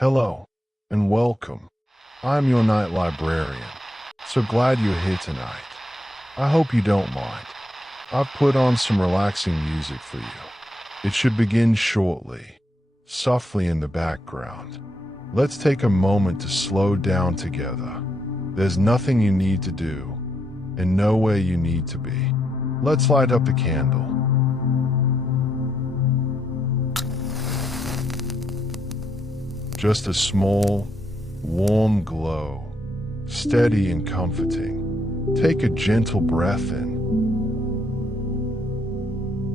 Hello, and welcome. I'm your night librarian. So glad you're here tonight. I hope you don't mind. I've put on some relaxing music for you. It should begin shortly, softly in the background. Let's take a moment to slow down together. There's nothing you need to do, and nowhere you need to be. Let's light up the candle. Just a small, warm glow, steady and comforting. Take a gentle breath in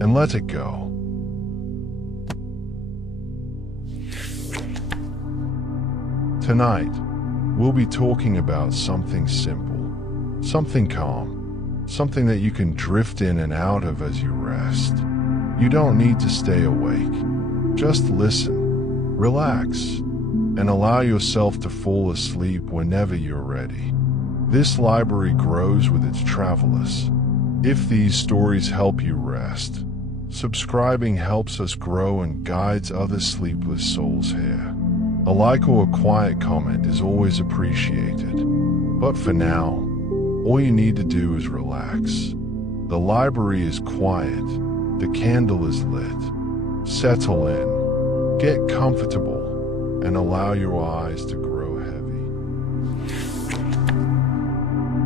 and let it go. Tonight, we'll be talking about something simple, something calm, something that you can drift in and out of as you rest. You don't need to stay awake. Just listen, relax, and allow yourself to fall asleep whenever you're ready. This library grows with its travelers. If these stories help you rest, subscribing helps us grow and guides other sleepless souls here. A like or a quiet comment is always appreciated. But for now, all you need to do is relax. The library is quiet. The candle is lit. Settle in. Get comfortable. And allow your eyes to grow heavy.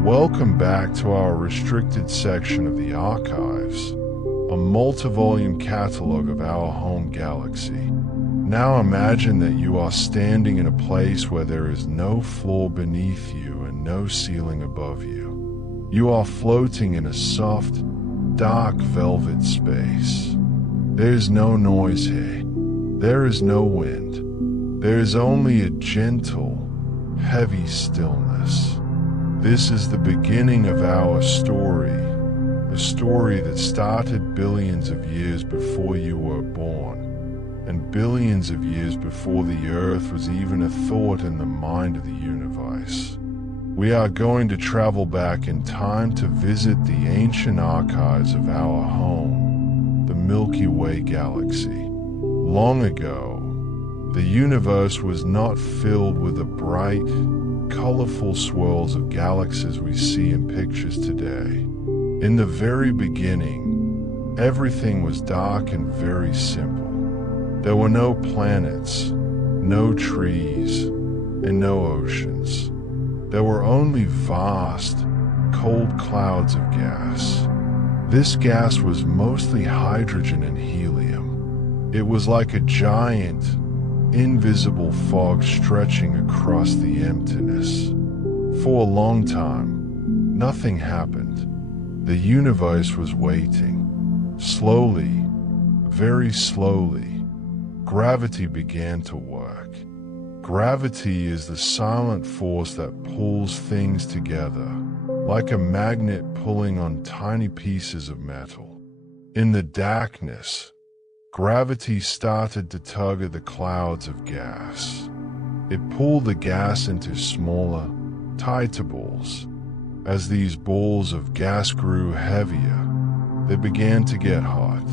Welcome back to our restricted section of the archives, a multi-volume catalog of our home galaxy. Now imagine that you are standing in a place where there is no floor beneath you and no ceiling above you. You are floating in a soft, dark velvet space. There is no noise here. There is no wind. There is only a gentle, heavy stillness. This is the beginning of our story, a story that started billions of years before you were born, and billions of years before the Earth was even a thought in the mind of the universe. We are going to travel back in time to visit the ancient archives of our home, the Milky Way galaxy. Long ago, the universe was not filled with the bright, colorful swirls of galaxies we see in pictures today. In the very beginning, everything was dark and very simple. There were no planets, no trees, and no oceans. There were only vast, cold clouds of gas. This gas was mostly hydrogen and helium. It was like a giant, invisible fog stretching across the emptiness. For a long time, nothing happened. The universe was waiting. Slowly, very slowly, gravity began to work. Gravity is the silent force that pulls things together, like a magnet pulling on tiny pieces of metal. In the darkness, gravity started to tug at the clouds of gas. It pulled the gas into smaller, tighter balls. As these balls of gas grew heavier, they began to get hot.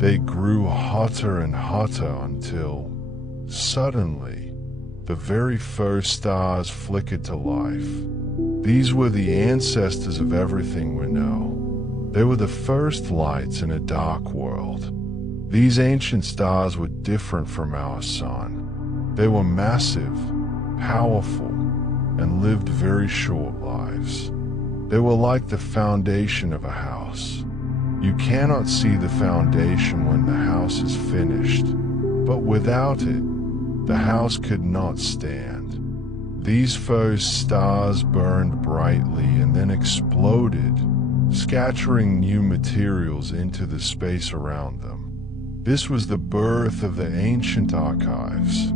They grew hotter and hotter until, suddenly, the very first stars flickered to life. These were the ancestors of everything we know. They were the first lights in a dark world. These ancient stars were different from our sun. They were massive, powerful, and lived very short lives. They were like the foundation of a house. You cannot see the foundation when the house is finished, but without it, the house could not stand. These first stars burned brightly and then exploded, scattering new materials into the space around them. This was the birth of the ancient archives.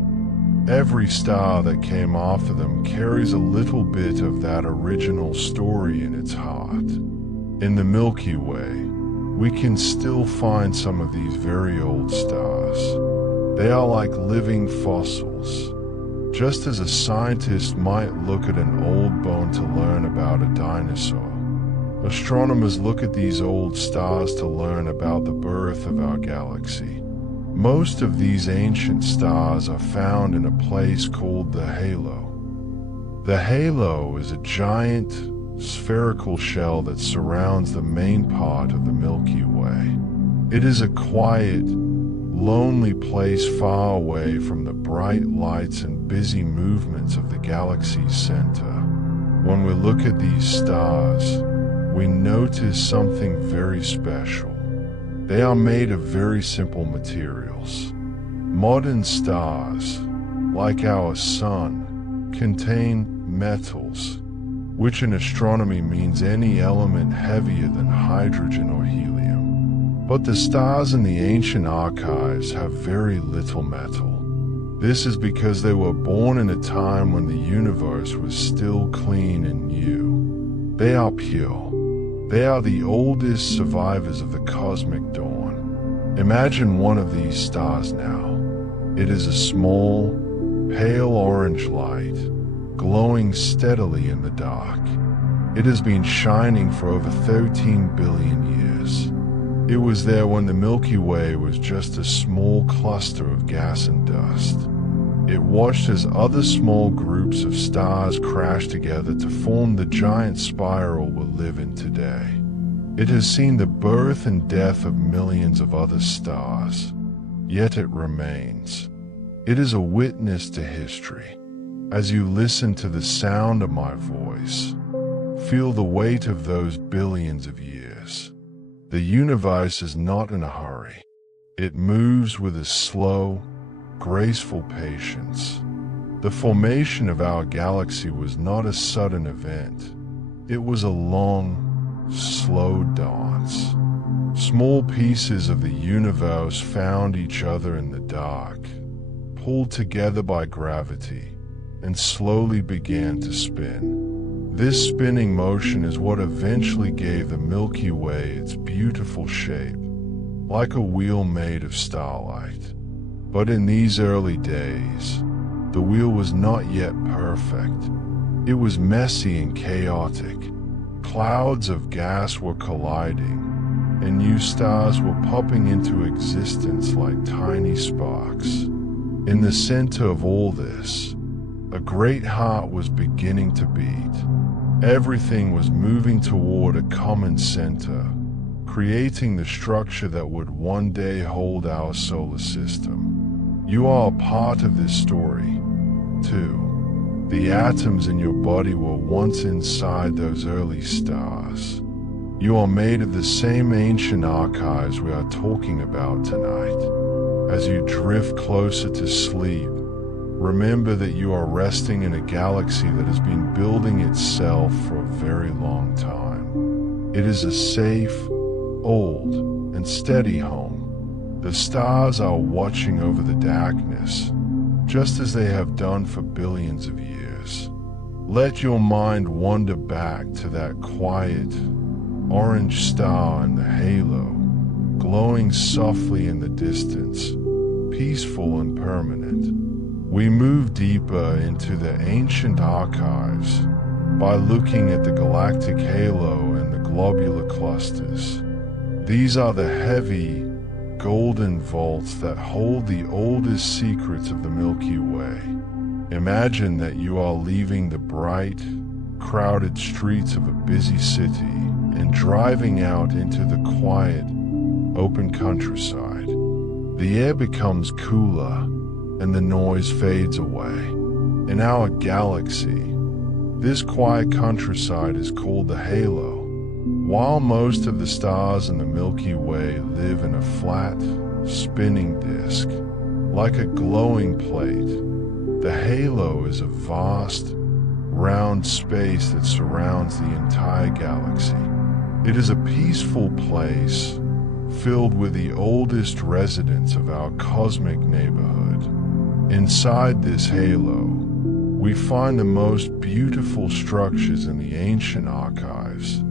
Every star that came after them carries a little bit of that original story in its heart. In the Milky Way, we can still find some of these very old stars. They are like living fossils. Just as a scientist might look at an old bone to learn about a dinosaur, astronomers look at these old stars to learn about the birth of our galaxy. Most of these ancient stars are found in a place called the halo. The halo is a giant spherical shell that surrounds the main part of the Milky Way. It is a quiet, lonely place far away from the bright lights and busy movements of the galaxy's center. When we look at these stars, we notice something very special. They are made of very simple materials. Modern stars, like our Sun, contain metals, which in astronomy means any element heavier than hydrogen or helium. But the stars in the ancient archives have very little metal. This is because they were born in a time when the universe was still clean and new. They are pure. They are the oldest survivors of the cosmic dawn. Imagine one of these stars now. It is a small, pale orange light, glowing steadily in the dark. It has been shining for over 13 billion years. It was there when the Milky Way was just a small cluster of gas and dust. It watched as other small groups of stars crashed together to form the giant spiral we live in today. It has seen the birth and death of millions of other stars, yet it remains. It is a witness to history. As you listen to the sound of my voice, feel the weight of those billions of years. The universe is not in a hurry. It moves with a slow, graceful patience. The formation of our galaxy was not a sudden event. It was a long, slow dance. Small pieces of the universe found each other in the dark, pulled together by gravity, and slowly began to spin. This spinning motion is what eventually gave the Milky Way its beautiful shape, like a wheel made of starlight. But in these early days, the wheel was not yet perfect. It was messy and chaotic. Clouds of gas were colliding, and new stars were popping into existence like tiny sparks. In the center of all this, a great heart was beginning to beat. Everything was moving toward a common center, creating the structure that would one day hold our solar system. You are a part of this story, too. The atoms in your body were once inside those early stars. You are made of the same ancient archives we are talking about tonight. As you drift closer to sleep, remember that you are resting in a galaxy that has been building itself for a very long time. It is a safe, old, and steady home. The stars are watching over the darkness, just as they have done for billions of years. Let your mind wander back to that quiet, orange star in the halo, glowing softly in the distance, peaceful and permanent. We move deeper into the ancient archives by looking at the galactic halo and the globular clusters. These are the heavy, golden vaults that hold the oldest secrets of the Milky Way. Imagine that you are leaving the bright, crowded streets of a busy city and driving out into the quiet, open countryside. The air becomes cooler and the noise fades away. In our galaxy, this quiet countryside is called the halo. While most of the stars in the Milky Way live in a flat, spinning disk, like a glowing plate, the halo is a vast, round space that surrounds the entire galaxy. It is a peaceful place, filled with the oldest residents of our cosmic neighborhood. Inside this halo, we find the most beautiful structures in the ancient archives,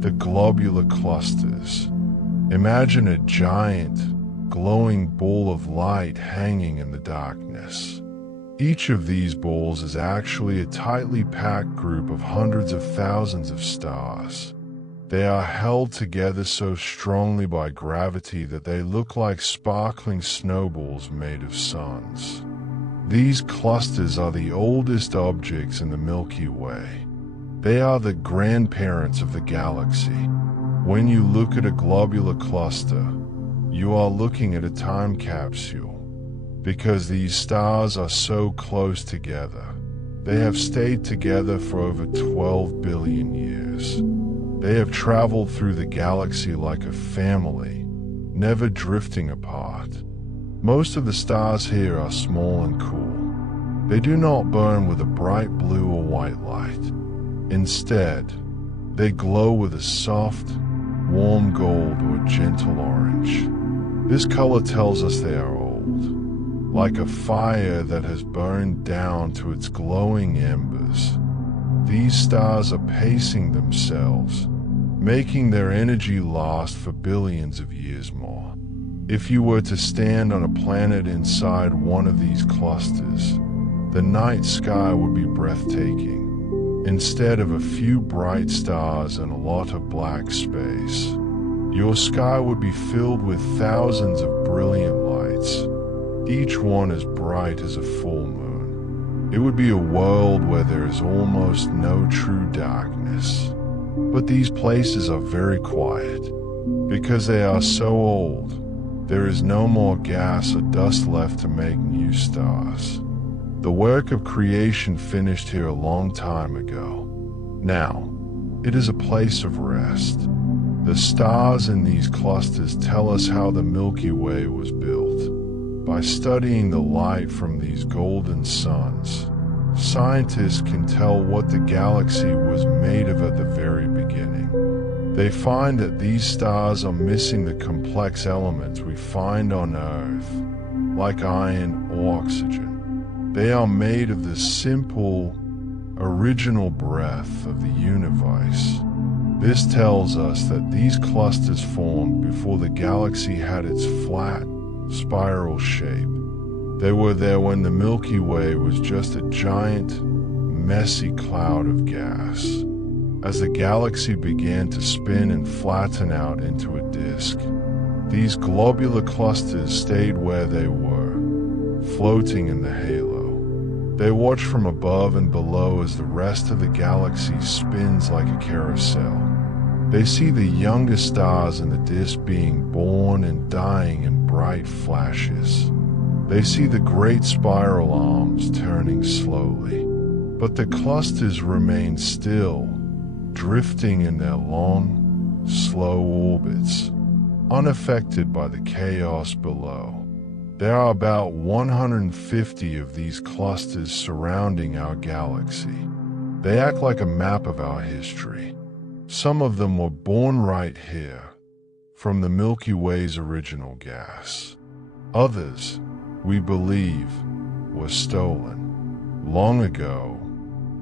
the globular clusters. Imagine a giant, glowing ball of light hanging in the darkness. Each of these balls is actually a tightly packed group of hundreds of thousands of stars. They are held together so strongly by gravity that they look like sparkling snowballs made of suns. These clusters are the oldest objects in the Milky Way. They are the grandparents of the galaxy. When you look at a globular cluster, you are looking at a time capsule. Because these stars are so close together, they have stayed together for over 12 billion years. They have traveled through the galaxy like a family, never drifting apart. Most of the stars here are small and cool. They do not burn with a bright blue or white light. Instead, they glow with a soft, warm gold or gentle orange. This color tells us they are old, like a fire that has burned down to its glowing embers. These stars are pacing themselves, making their energy last for billions of years more. If you were to stand on a planet inside one of these clusters, the night sky would be breathtaking. Instead of a few bright stars and a lot of black space, your sky would be filled with thousands of brilliant lights, each one as bright as a full moon. It would be a world where there is almost no true darkness. But these places are very quiet. Because they are so old, there is no more gas or dust left to make new stars. The work of creation finished here a long time ago. Now, it is a place of rest. The stars in these clusters tell us how the Milky Way was built. By studying the light from these golden suns, scientists can tell what the galaxy was made of at the very beginning. They find that these stars are missing the complex elements we find on Earth, like iron or oxygen. They are made of the simple, original breath of the universe. This tells us that these clusters formed before the galaxy had its flat, spiral shape. They were there when the Milky Way was just a giant, messy cloud of gas. As the galaxy began to spin and flatten out into a disk, these globular clusters stayed where they were, floating in the halo. They watch from above and below as the rest of the galaxy spins like a carousel. They see the youngest stars in the disk being born and dying in bright flashes. They see the great spiral arms turning slowly, but the clusters remain still, drifting in their long, slow orbits, unaffected by the chaos below. There are about 150 of these clusters surrounding our galaxy. They act like a map of our history. Some of them were born right here, from the Milky Way's original gas. Others, we believe, were stolen. Long ago,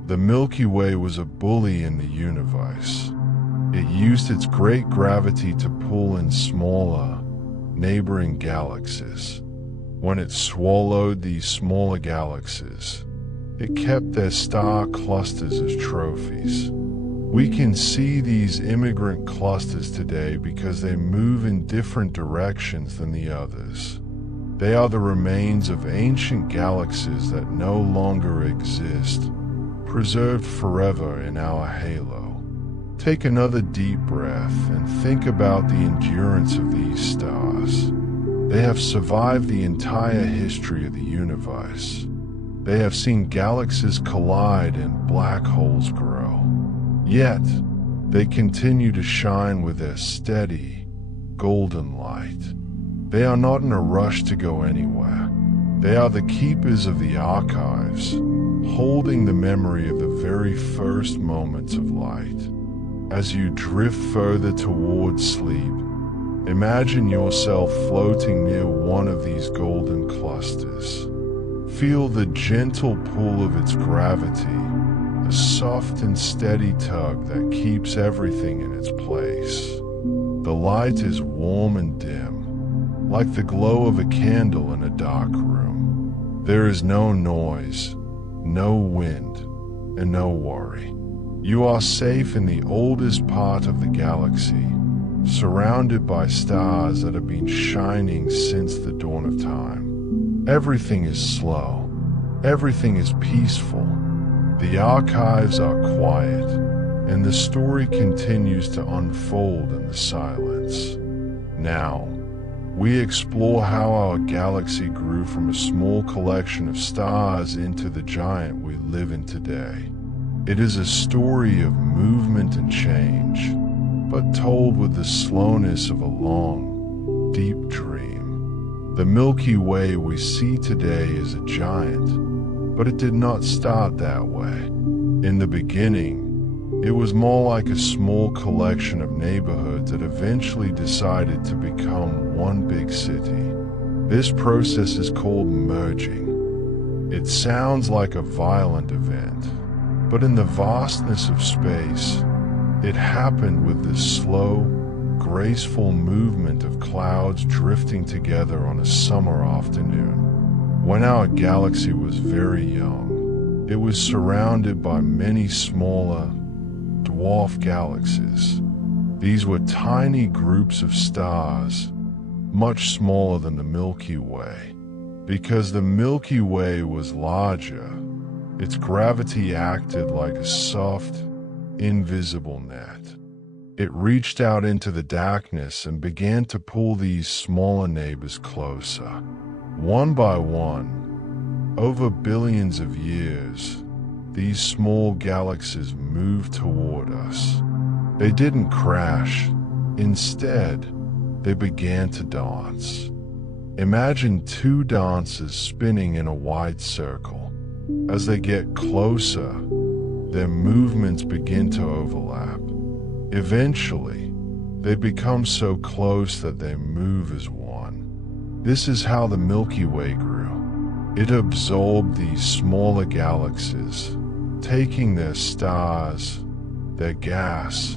the Milky Way was a bully in the universe. It used its great gravity to pull in smaller, neighboring galaxies. When it swallowed these smaller galaxies, it kept their star clusters as trophies. We can see these immigrant clusters today because they move in different directions than the others. They are the remains of ancient galaxies that no longer exist, preserved forever in our halo. Take another deep breath and think about the endurance of these stars. They have survived the entire history of the universe. They have seen galaxies collide and black holes grow. Yet, they continue to shine with their steady, golden light. They are not in a rush to go anywhere. They are the keepers of the archives, holding the memory of the very first moments of light. As you drift further towards sleep, imagine yourself floating near one of these golden clusters. Feel the gentle pull of its gravity, a soft and steady tug that keeps everything in its place. The light is warm and dim, like the glow of a candle in a dark room. There is no noise, no wind, and no worry. You are safe in the oldest part of the galaxy, surrounded by stars that have been shining since the dawn of time. Everything is slow. Everything is peaceful. The archives are quiet, and the story continues to unfold in the silence. Now, we explore how our galaxy grew from a small collection of stars into the giant we live in today. It is a story of movement and change, but told with the slowness of a long, deep dream. The Milky Way we see today is a giant, but it did not start that way. In the beginning, it was more like a small collection of neighborhoods that eventually decided to become one big city. This process is called merging. It sounds like a violent event, but in the vastness of space, it happened with this slow, graceful movement of clouds drifting together on a summer afternoon. When our galaxy was very young, it was surrounded by many smaller, dwarf galaxies. These were tiny groups of stars, much smaller than the Milky Way. Because the Milky Way was larger, its gravity acted like a soft, invisible net. It reached out into the darkness and began to pull these smaller neighbors closer. One by one, over billions of years, these small galaxies moved toward us. They didn't crash. Instead, they began to dance. Imagine two dancers spinning in a wide circle. As they get closer, their movements begin to overlap. Eventually, they become so close that they move as one. This is how the Milky Way grew. It absorbed these smaller galaxies, taking their stars, their gas,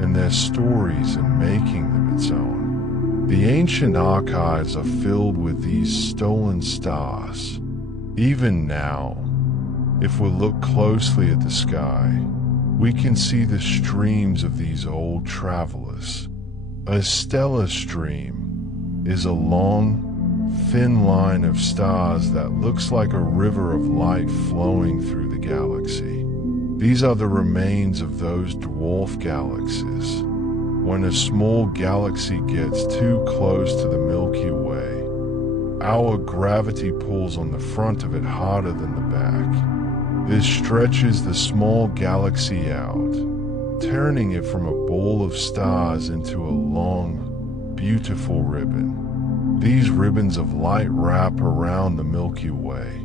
and their stories and making them its own. The ancient archives are filled with these stolen stars. Even now, if we look closely at the sky, we can see the streams of these old travelers. A stellar stream is a long, thin line of stars that looks like a river of light flowing through the galaxy. These are the remains of those dwarf galaxies. When a small galaxy gets too close to the Milky Way, our gravity pulls on the front of it harder than the back. This stretches the small galaxy out, turning it from a ball of stars into a long, beautiful ribbon. These ribbons of light wrap around the Milky Way,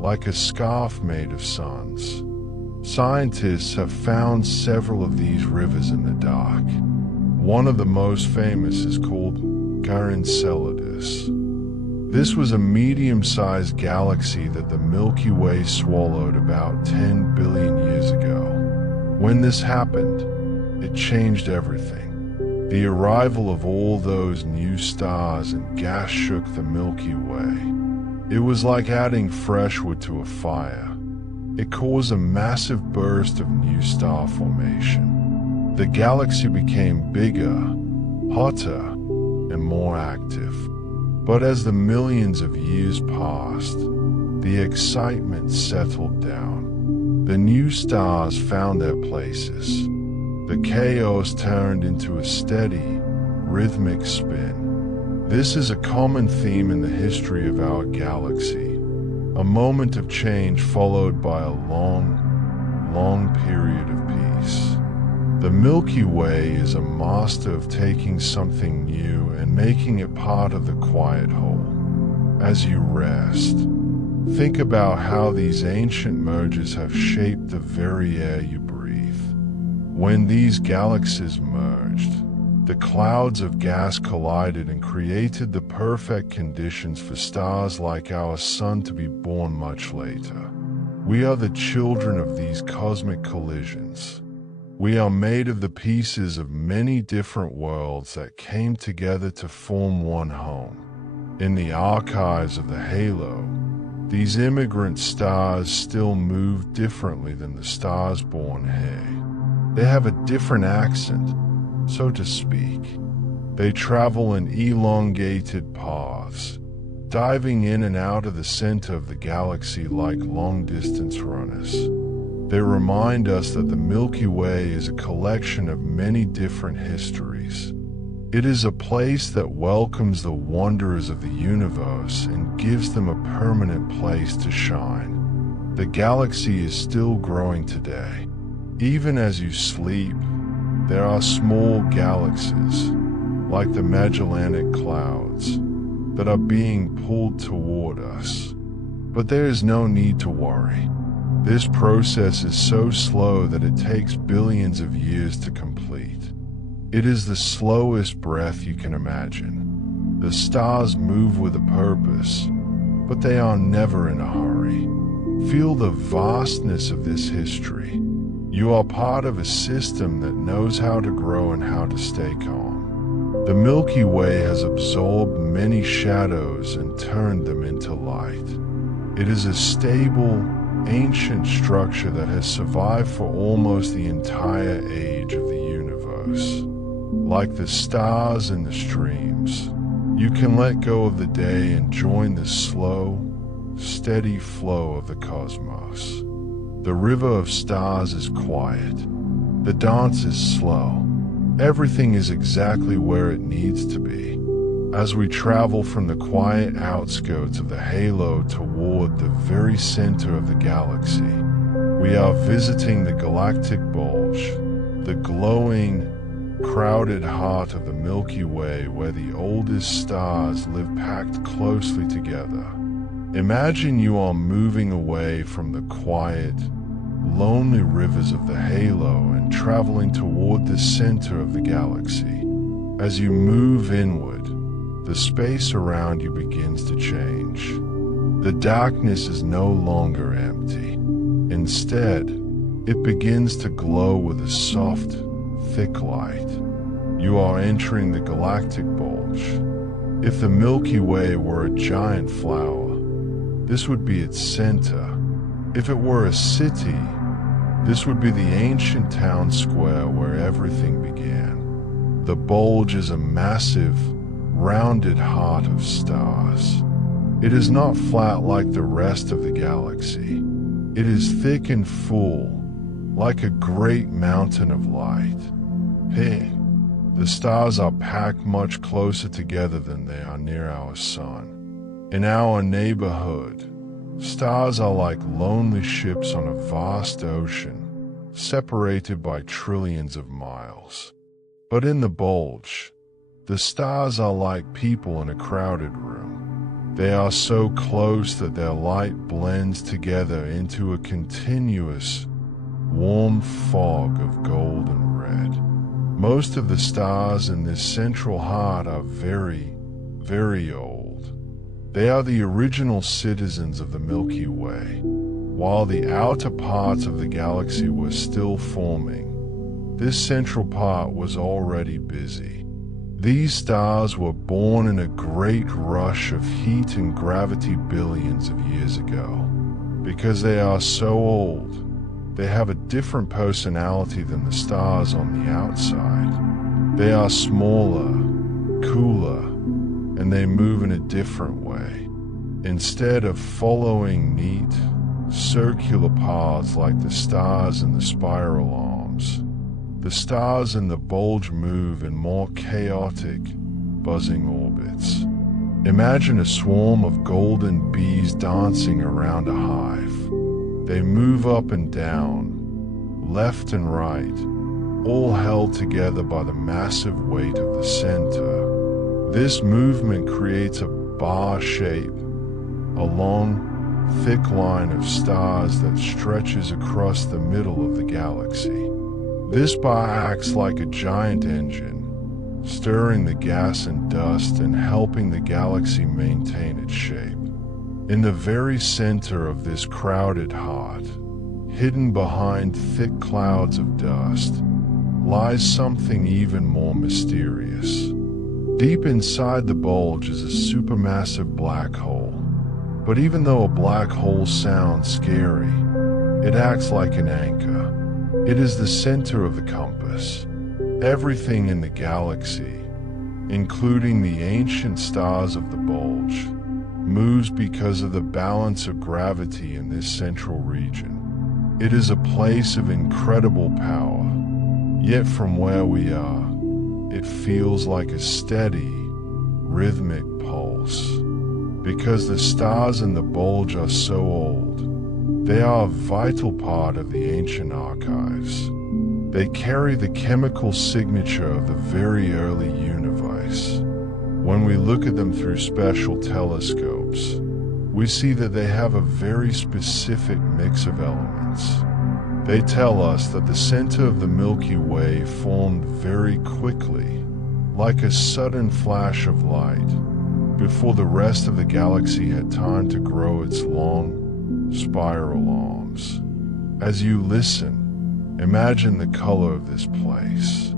like a scarf made of suns. Scientists have found several of these rivers in the dark. One of the most famous is called Enceladus. This was a medium-sized galaxy that the Milky Way swallowed about 10 billion years ago. When this happened, it changed everything. The arrival of all those new stars and gas shook the Milky Way. It was like adding fresh wood to a fire. It caused a massive burst of new star formation. The galaxy became bigger, hotter, and more active. But as the millions of years passed, the excitement settled down. The new stars found their places. The chaos turned into a steady, rhythmic spin. This is a common theme in the history of our galaxy. A moment of change followed by a long, long period of peace. The Milky Way is a master of taking something new and making it part of the quiet whole. As you rest, think about how these ancient mergers have shaped the very air you breathe. When these galaxies merged, the clouds of gas collided and created the perfect conditions for stars like our Sun to be born much later. We are the children of these cosmic collisions. We are made of the pieces of many different worlds that came together to form one home. In the archives of the Halo, These immigrant stars still move differently than the stars born here. They have a different accent, so to speak. They travel in elongated paths, diving in and out of the center of the galaxy like long-distance runners. They remind us that the Milky Way is a collection of many different histories. It is a place that welcomes the wanderers of the universe and gives them a permanent place to shine. The galaxy is still growing today. Even as you sleep, there are small galaxies, like the Magellanic Clouds, that are being pulled toward us. But there is no need to worry. This process is so slow that it takes billions of years to complete. It is the slowest breath you can imagine. The stars move with a purpose, but they are never in a hurry. Feel the vastness of this history. You are part of a system that knows how to grow and how to stay calm. The Milky Way has absorbed many shadows and turned them into light. It is a stable, ancient structure that has survived for almost the entire age of the universe. Like the stars and the streams, you can let go of the day and join the slow, steady flow of the cosmos. The river of stars is quiet. The dance is slow. Everything is exactly where it needs to be. As we travel from the quiet outskirts of the halo toward the very center of the galaxy, we are visiting the galactic bulge, the glowing, crowded heart of the Milky Way where the oldest stars live packed closely together. Imagine you are moving away from the quiet, lonely rivers of the halo and traveling toward the center of the galaxy. As you move inward, the space around you begins to change. The darkness is no longer empty. Instead, it begins to glow with a soft, thick light. You are entering the galactic bulge. If the Milky Way were a giant flower, this would be its center. If it were a city, this would be the ancient town square where everything began. The bulge is a massive, rounded heart of stars. It is not flat like the rest of the galaxy. It is thick and full, like a great mountain of light. Hey, the stars are packed much closer together than they are near our sun. In our neighborhood, stars are like lonely ships on a vast ocean, separated by trillions of miles. But in the bulge, the stars are like people in a crowded room. They are so close that their light blends together into a continuous, warm fog of gold and red. Most of the stars in this central heart are very, very old. They are the original citizens of the Milky Way. While the outer parts of the galaxy were still forming, this central part was already busy. These stars were born in a great rush of heat and gravity billions of years ago. Because they are so old, they have a different personality than the stars on the outside. They are smaller, cooler, and they move in a different way. Instead of following neat, circular paths like the stars in the spiral arms, the stars in the bulge move in more chaotic, buzzing orbits. Imagine a swarm of golden bees dancing around a hive. They move up and down, left and right, all held together by the massive weight of the center. This movement creates a bar shape, a long, thick line of stars that stretches across the middle of the galaxy. This bar acts like a giant engine, stirring the gas and dust and helping the galaxy maintain its shape. In the very center of this crowded heart, hidden behind thick clouds of dust, lies something even more mysterious. Deep inside the bulge is a supermassive black hole. But even though a black hole sounds scary, it acts like an anchor. It is the center of the compass. Everything in the galaxy, including the ancient stars of the bulge, moves because of the balance of gravity in this central region. It is a place of incredible power, yet from where we are, it feels like a steady, rhythmic pulse. Because the stars in the bulge are so old, they are a vital part of the ancient archives. They carry the chemical signature of the very early universe. When we look at them through special telescopes, we see that they have a very specific mix of elements. They tell us that the center of the Milky Way formed very quickly, like a sudden flash of light, before the rest of the galaxy had time to grow its long, spiral arms. As you listen, imagine the color of this place.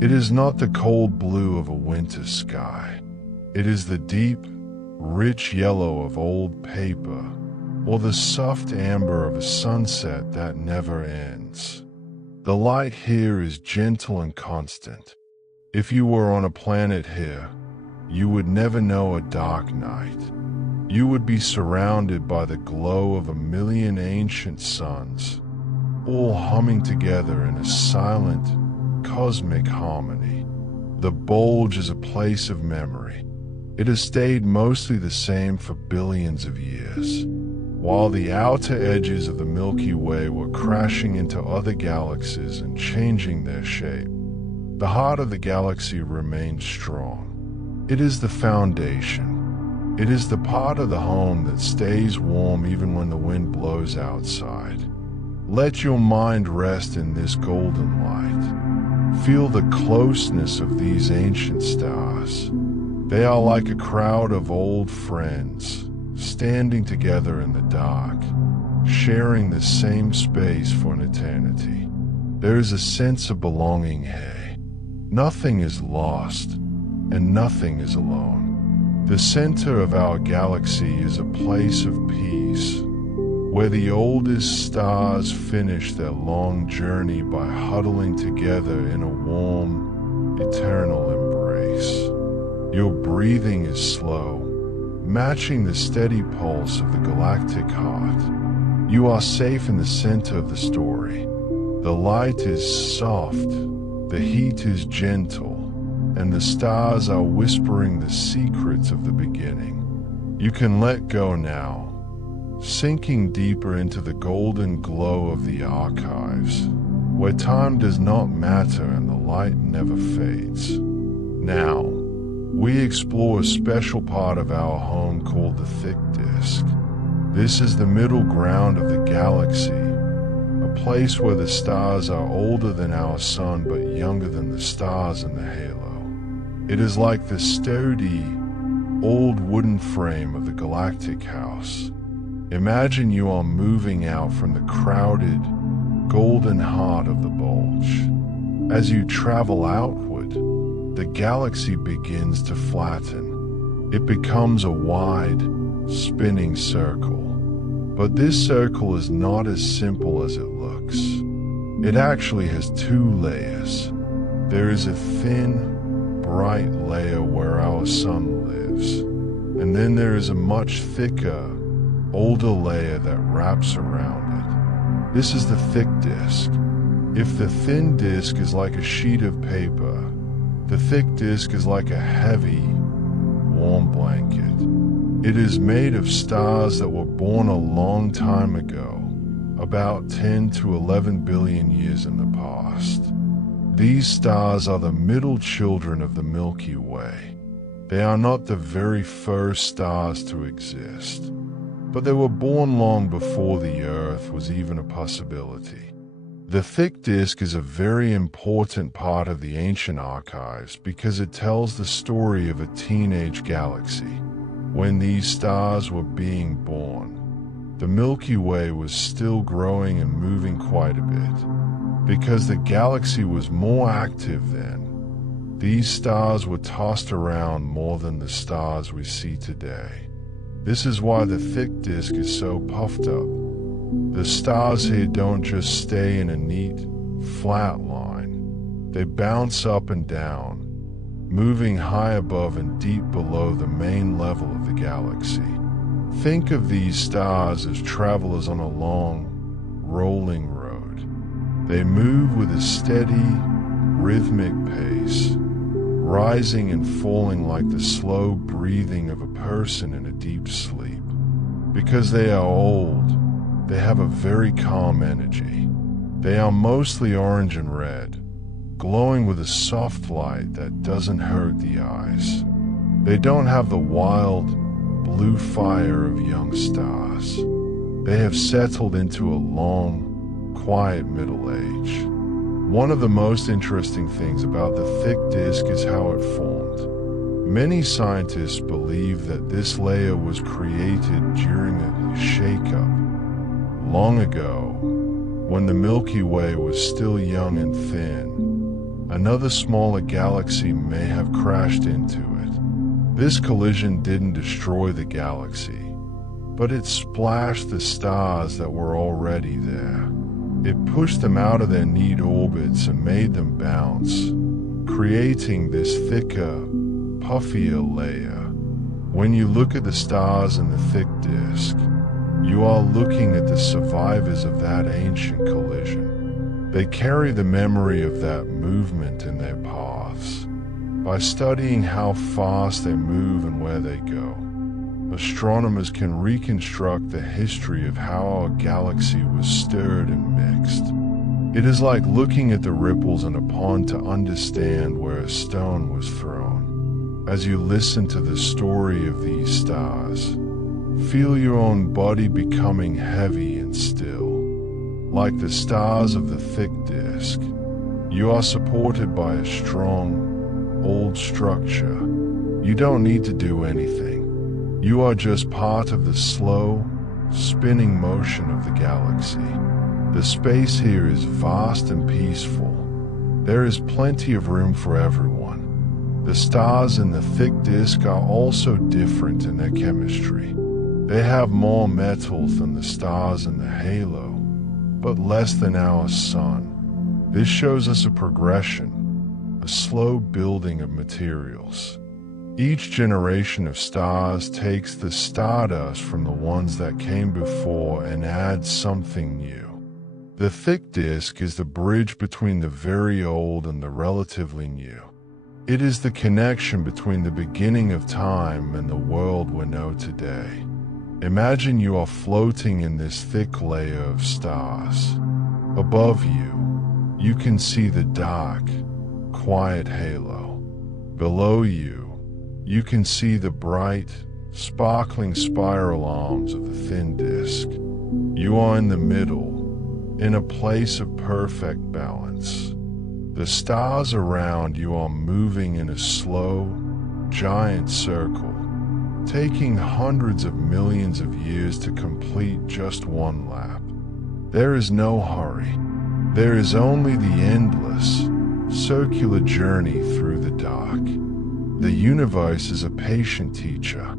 It is not the cold blue of a winter sky. It is the deep, rich yellow of old paper, or the soft amber of a sunset that never ends. The light here is gentle and constant. If you were on a planet here, you would never know a dark night. You would be surrounded by the glow of a million ancient suns, all humming together in a silent, cosmic harmony. The bulge is a place of memory. It has stayed mostly the same for billions of years. While the outer edges of the Milky Way were crashing into other galaxies and changing their shape, the heart of the galaxy remained strong. It is the foundation. It is the part of the home that stays warm even when the wind blows outside. Let your mind rest in this golden light. Feel the closeness of these ancient stars. They are like a crowd of old friends, standing together in the dark, sharing the same space for an eternity. There is a sense of belonging here. Nothing is lost, and nothing is alone. The center of our galaxy is a place of peace, where the oldest stars finish their long journey by huddling together in a warm, eternal embrace. Your breathing is slow, matching the steady pulse of the galactic heart. You are safe in the center of the story. The light is soft, the heat is gentle, and the stars are whispering the secrets of the beginning. You can let go now, sinking deeper into the golden glow of the archives, where time does not matter and the light never fades. Now, we explore a special part of our home called the thick disk. This is the middle ground of the galaxy, a place where the stars are older than our sun but younger than the stars in the halo. It is like the sturdy, old wooden frame of the galactic house. Imagine you are moving out from the crowded, golden heart of the bulge. As you travel outward, the galaxy begins to flatten. It becomes a wide, spinning circle. But this circle is not as simple as it looks. It actually has two layers. There is a thin, bright layer where our sun lives, and then there is a much thicker, older layer that wraps around it. This is the thick disk. If the thin disk is like a sheet of paper, the thick disk is like a heavy, warm blanket. It is made of stars that were born a long time ago, about 10 to 11 billion years in the past. These stars are the middle children of the Milky Way. They are not the very first stars to exist, but they were born long before the Earth was even a possibility. The thick disk is a very important part of the ancient archives because it tells the story of a teenage galaxy. When these stars were being born, the Milky Way was still growing and moving quite a bit. Because the galaxy was more active then, these stars were tossed around more than the stars we see today. This is why the thick disk is so puffed up. The stars here don't just stay in a neat, flat line. They bounce up and down, moving high above and deep below the main level of the galaxy. Think of these stars as travelers on a long, rolling road. They move with a steady, rhythmic pace, rising and falling like the slow breathing of a person in a deep sleep. Because they are old, they have a very calm energy. They are mostly orange and red, glowing with a soft light that doesn't hurt the eyes. They don't have the wild, blue fire of young stars. They have settled into a long, quiet middle age. One of the most interesting things about the thick disk is how it formed. Many scientists believe that this layer was created during a shakeup long ago, when the Milky Way was still young and thin. Another smaller galaxy may have crashed into it. This collision didn't destroy the galaxy, but it splashed the stars that were already there. It pushed them out of their neat orbits and made them bounce, creating this thicker, puffier layer. When you look at the stars in the thick disk, you are looking at the survivors of that ancient collision. They carry the memory of that movement in their paths. By studying how fast they move and where they go, astronomers can reconstruct the history of how our galaxy was stirred and mixed. It is like looking at the ripples in a pond to understand where a stone was thrown. As you listen to the story of these stars, feel your own body becoming heavy and still. Like the stars of the thick disk, you are supported by a strong, old structure. You don't need to do anything. You are just part of the slow, spinning motion of the galaxy. The space here is vast and peaceful. There is plenty of room for everyone. The stars in the thick disk are also different in their chemistry. They have more metals than the stars in the halo, but less than our sun. This shows us a progression, a slow building of materials. Each generation of stars takes the stardust from the ones that came before and adds something new. The thick disk is the bridge between the very old and the relatively new. It is the connection between the beginning of time and the world we know today. Imagine you are floating in this thick layer of stars. Above you, you can see the dark, quiet halo. Below you, you can see the bright, sparkling spiral arms of the thin disk. You are in the middle, in a place of perfect balance. The stars around you are moving in a slow, giant circle, taking hundreds of millions of years to complete just one lap. There is no hurry. There is only the endless, circular journey through the dark. The universe is a patient teacher.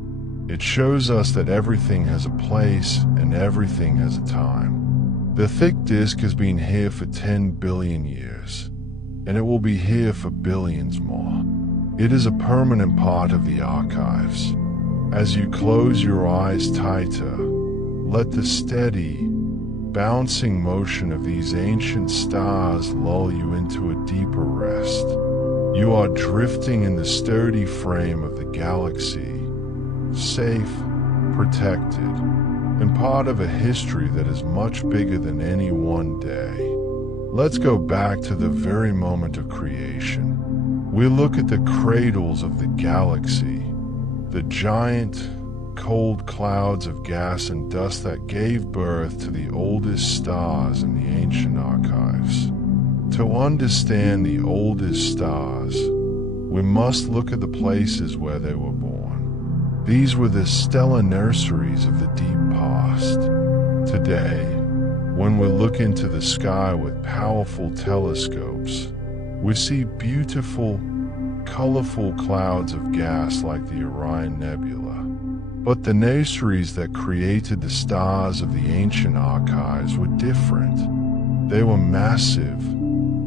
It shows us that everything has a place and everything has a time. The thick disk has been here for 10 billion years, and it will be here for billions more. It is a permanent part of the archives. As you close your eyes tighter, let the steady, bouncing motion of these ancient stars lull you into a deeper rest. You are drifting in the sturdy frame of the galaxy, safe, protected, and part of a history that is much bigger than any one day. Let's go back to the very moment of creation. We look at the cradles of the galaxy, the giant, cold clouds of gas and dust that gave birth to the oldest stars in the ancient archives. To understand the oldest stars, we must look at the places where they were born. These were the stellar nurseries of the deep past. Today, when we look into the sky with powerful telescopes, we see beautiful, colorful clouds of gas like the Orion Nebula. But the nurseries that created the stars of the ancient archives were different. They were massive,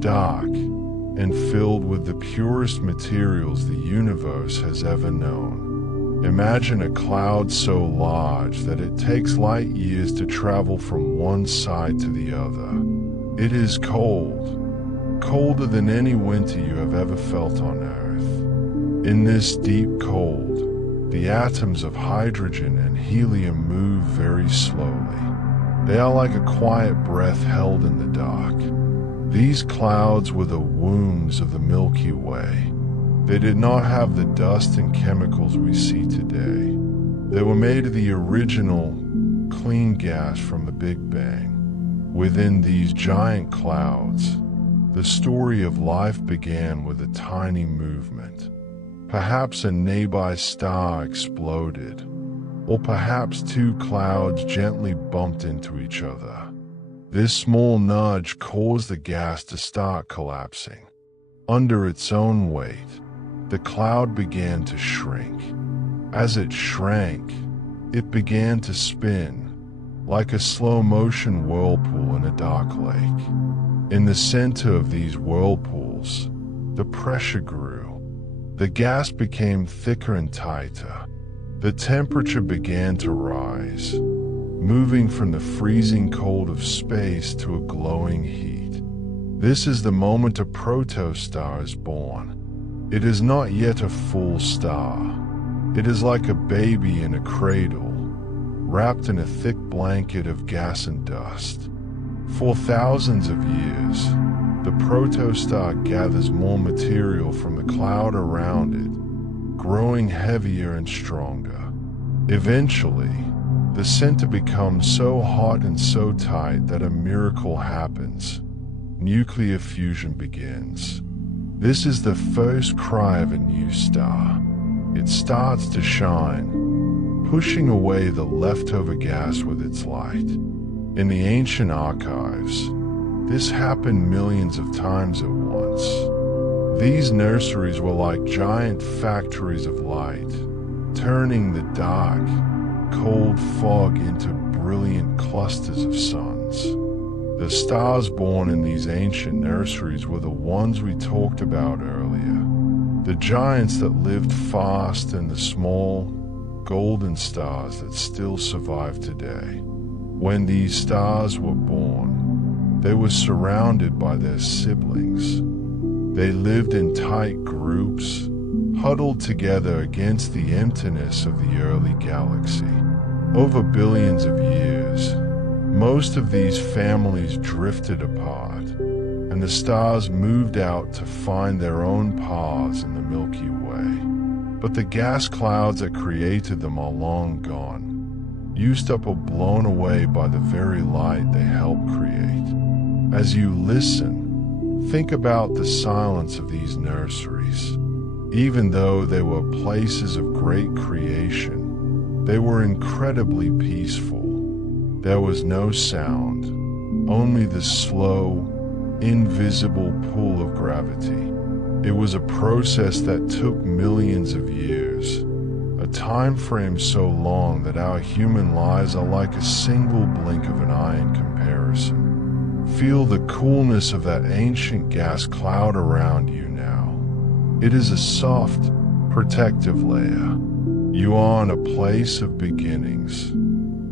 dark, and filled with the purest materials the universe has ever known. Imagine a cloud so large that it takes light years to travel from one side to the other. It is cold, colder than any winter you have ever felt on Earth. In this deep cold, the atoms of hydrogen and helium move very slowly. They are like a quiet breath held in the dark. These clouds were the wombs of the Milky Way. They did not have the dust and chemicals we see today. They were made of the original, clean gas from the Big Bang. Within these giant clouds, the story of life began with a tiny movement. Perhaps a nearby star exploded, or perhaps two clouds gently bumped into each other. This small nudge caused the gas to start collapsing. Under its own weight, the cloud began to shrink. As it shrank, it began to spin, like a slow-motion whirlpool in a dark lake. In the center of these whirlpools, the pressure grew. The gas became thicker and tighter. The temperature began to rise, moving from the freezing cold of space to a glowing heat. This is the moment a protostar is born. It is not yet a full star. It is like a baby in a cradle, wrapped in a thick blanket of gas and dust. For thousands of years, the protostar gathers more material from the cloud around it, growing heavier and stronger. Eventually, the center becomes so hot and so tight that a miracle happens. Nuclear fusion begins. This is the first cry of a new star. It starts to shine, pushing away the leftover gas with its light. In the ancient archives, this happened millions of times at once. These nurseries were like giant factories of light, turning the dark, cold fog into brilliant clusters of suns. The stars born in these ancient nurseries were the ones we talked about earlier. The giants that lived fast and the small, golden stars that still survive today. When these stars were born, they were surrounded by their siblings. They lived in tight groups, huddled together against the emptiness of the early galaxy. Over billions of years, most of these families drifted apart, and the stars moved out to find their own paths in the Milky Way. But the gas clouds that created them are long gone, used up or blown away by the very light they helped create. As you listen, think about the silence of these nurseries. Even though they were places of great creation, they were incredibly peaceful. There was no sound, only the slow, invisible pull of gravity. It was a process that took millions of years, a time frame so long that our human lives are like a single blink of an eye in comparison. Feel the coolness of that ancient gas cloud around you now. It is a soft, protective layer. You are in a place of beginnings,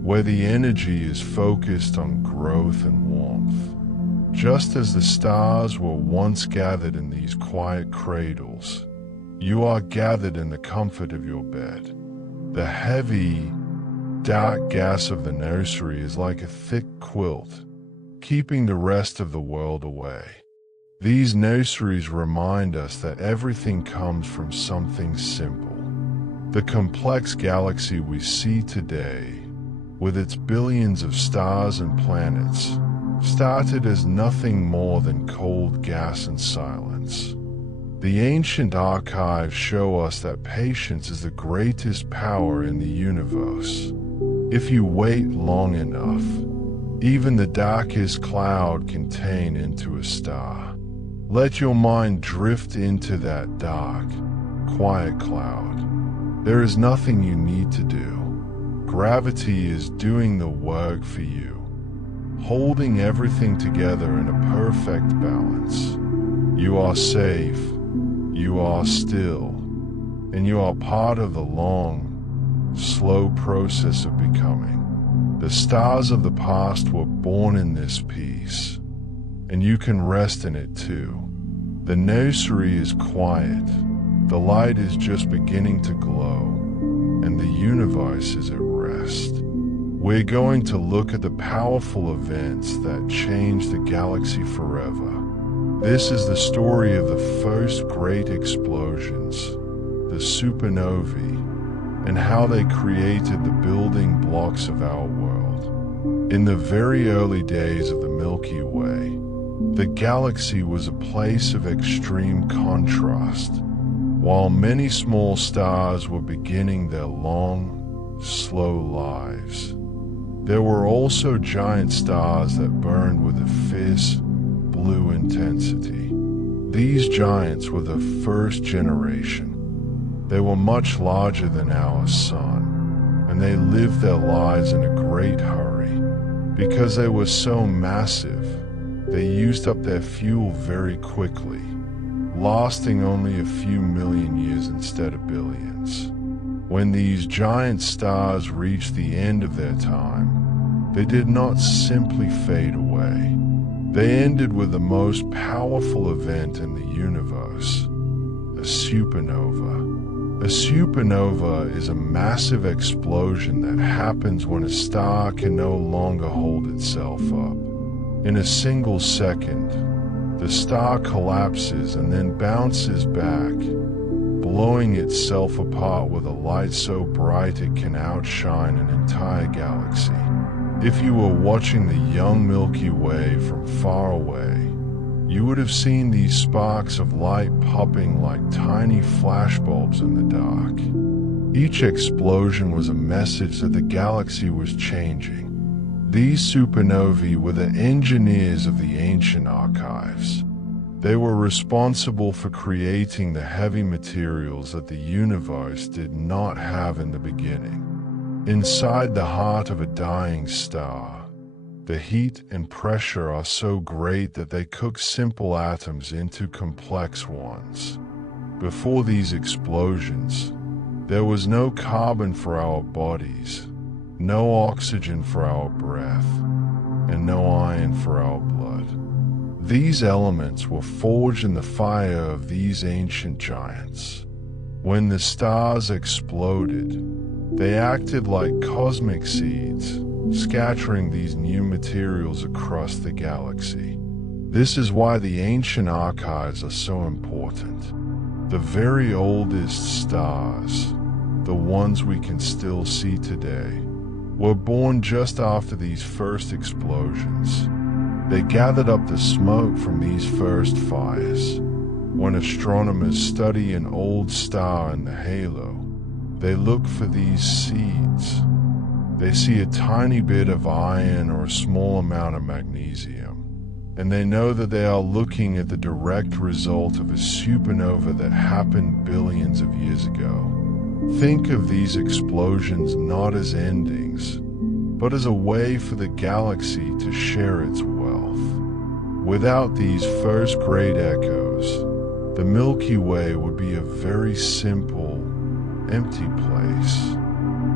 where the energy is focused on growth and warmth. Just as the stars were once gathered in these quiet cradles, you are gathered in the comfort of your bed. The heavy, dark gas of the nursery is like a thick quilt, keeping the rest of the world away. These nurseries remind us that everything comes from something simple. The complex galaxy we see today, with its billions of stars and planets, started as nothing more than cold gas and silence. The ancient archives show us that patience is the greatest power in the universe. If you wait long enough, even the darkest cloud can turn into a star. Let your mind drift into that dark, quiet cloud. There is nothing you need to do, Gravity is doing the work for you, holding everything together in a perfect balance. You are safe, you are still, and you are part of the long, slow process of becoming. The stars of the past were born in this peace, and you can rest in it too. The nursery is quiet, the light is just beginning to glow, and the universe is at rest. We're going to look at the powerful events that changed the galaxy forever. This is the story of the first great explosions, the supernovae, and how they created the building blocks of our world. In the very early days of the Milky Way, the galaxy was a place of extreme contrast. While many small stars were beginning their long, slow lives, there were also giant stars that burned with a fierce, blue intensity. These giants were the first generation. They were much larger than our sun, and they lived their lives in a great hurry. Because they were so massive, they used up their fuel very quickly, lasting only a few million years instead of billions. When these giant stars reached the end of their time, they did not simply fade away. They ended with the most powerful event in the universe, a supernova. A supernova is a massive explosion that happens when a star can no longer hold itself up. In a single second, the star collapses and then bounces back, blowing itself apart with a light so bright it can outshine an entire galaxy. If you were watching the young Milky Way from far away, you would have seen these sparks of light popping like tiny flashbulbs in the dark. Each explosion was a message that the galaxy was changing. These supernovae were the engineers of the ancient archives. They were responsible for creating the heavy materials that the universe did not have in the beginning. Inside the heart of a dying star, the heat and pressure are so great that they cook simple atoms into complex ones. Before these explosions, there was no carbon for our bodies, no oxygen for our breath, and no iron for our blood. These elements were forged in the fire of these ancient giants. When the stars exploded, they acted like cosmic seeds, scattering these new materials across the galaxy. This is why the ancient archives are so important. The very oldest stars, the ones we can still see today, were born just after these first explosions. They gathered up the smoke from these first fires. When astronomers study an old star in the halo, they look for these seeds. They see a tiny bit of iron or a small amount of magnesium, and they know that they are looking at the direct result of a supernova that happened billions of years ago. Think of these explosions not as endings, but as a way for the galaxy to share its wealth. Without these first great echoes, the Milky Way would be a very simple, empty place.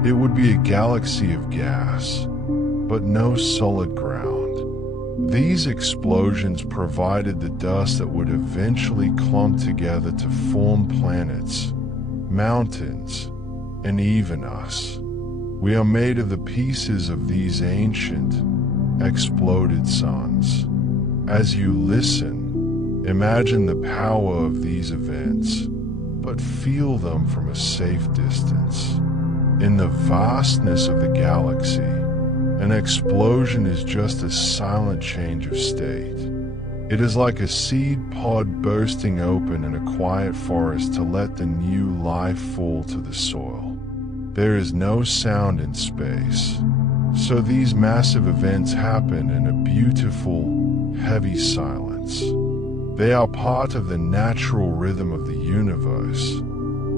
It would be a galaxy of gas, but no solid ground. These explosions provided the dust that would eventually clump together to form planets, mountains, and even us. We are made of the pieces of these ancient, exploded suns. As you listen, imagine the power of these events, but feel them from a safe distance. In the vastness of the galaxy, an explosion is just a silent change of state. It is like a seed pod bursting open in a quiet forest to let the new life fall to the soil. There is no sound in space, so these massive events happen in a beautiful, heavy silence. They are part of the natural rhythm of the universe,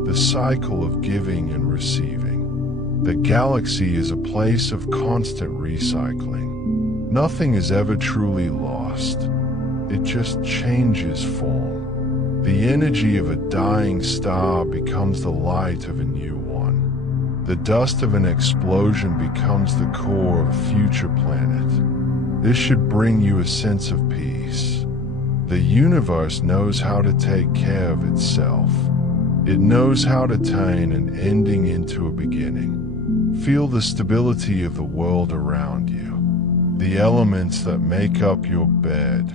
the cycle of giving and receiving. The galaxy is a place of constant recycling. Nothing is ever truly lost. It just changes form. The energy of a dying star becomes the light of a new one. The dust of an explosion becomes the core of a future planet. This should bring you a sense of peace. The universe knows how to take care of itself. It knows how to turn an ending into a beginning. Feel the stability of the world around you. The elements that make up your bed,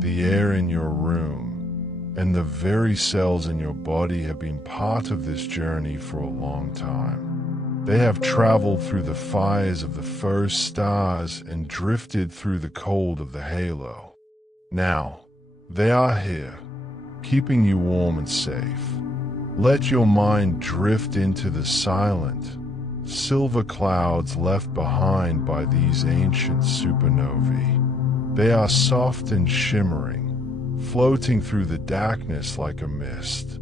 the air in your room, and the very cells in your body have been part of this journey for a long time. They have traveled through the fires of the first stars and drifted through the cold of the halo. Now, they are here, keeping you warm and safe. Let your mind drift into the silent, silver clouds left behind by these ancient supernovae. They are soft and shimmering, floating through the darkness like a mist.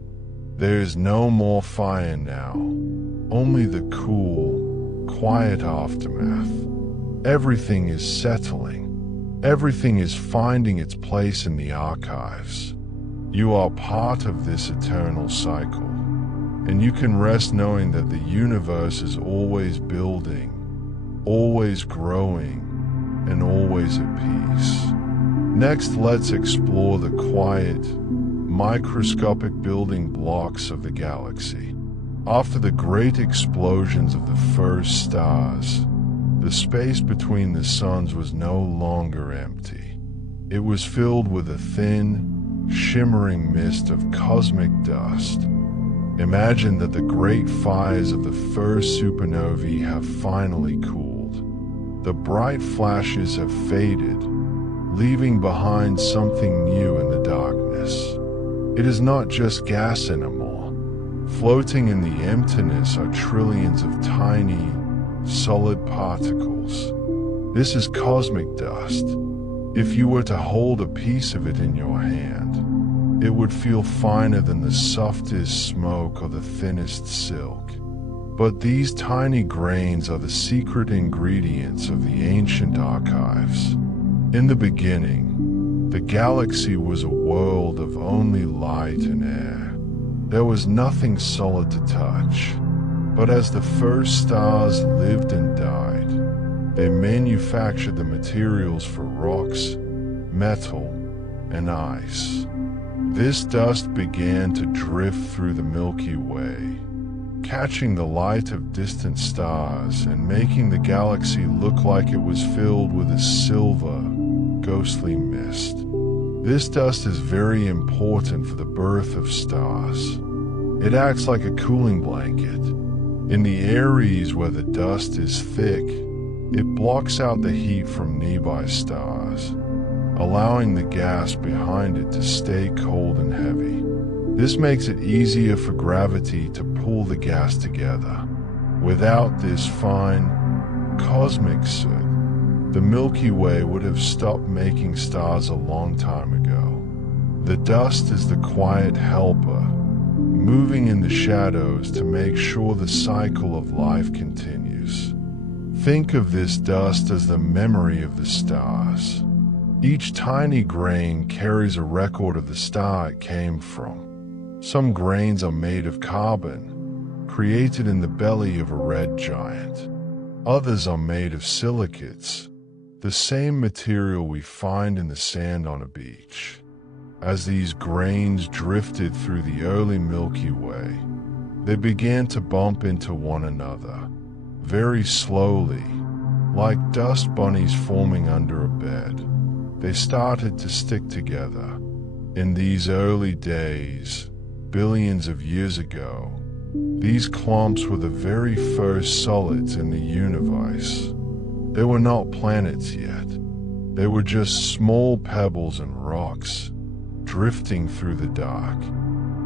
There is no more fire now, only the cool, quiet aftermath. Everything is settling. Everything is finding its place in the archives. You are part of this eternal cycle, and you can rest knowing that the universe is always building, always growing, and always at peace. Next, let's explore the quiet, microscopic building blocks of the galaxy. After the great explosions of the first stars, the space between the suns was no longer empty. It was filled with a thin, shimmering mist of cosmic dust. Imagine that the great fires of the first supernovae have finally cooled. The bright flashes have faded, leaving behind something new in the darkness. It is not just gas anymore. Floating in the emptiness are trillions of tiny, solid particles. This is cosmic dust. If you were to hold a piece of it in your hand, it would feel finer than the softest smoke or the thinnest silk. But these tiny grains are the secret ingredients of the ancient archives. In the beginning, the galaxy was a world of only light and air. There was nothing solid to touch. But as the first stars lived and died, they manufactured the materials for rocks, metal, and ice. This dust began to drift through the Milky Way, catching the light of distant stars and making the galaxy look like it was filled with a silver, ghostly mist. This dust is very important for the birth of stars. It acts like a cooling blanket. In the areas where the dust is thick, it blocks out the heat from nearby stars, allowing the gas behind it to stay cold and heavy. This makes it easier for gravity to pull the gas together. Without this fine, cosmic soot, the Milky Way would have stopped making stars a long time ago. The dust is the quiet helper, moving in the shadows to make sure the cycle of life continues. Think of this dust as the memory of the stars. Each tiny grain carries a record of the star it came from. Some grains are made of carbon, created in the belly of a red giant. Others are made of silicates, the same material we find in the sand on a beach. As these grains drifted through the early Milky Way, they began to bump into one another, very slowly, like dust bunnies forming under a bed. They started to stick together. In these early days, billions of years ago, these clumps were the very first solids in the universe. They were not planets yet. They were just small pebbles and rocks, drifting through the dark.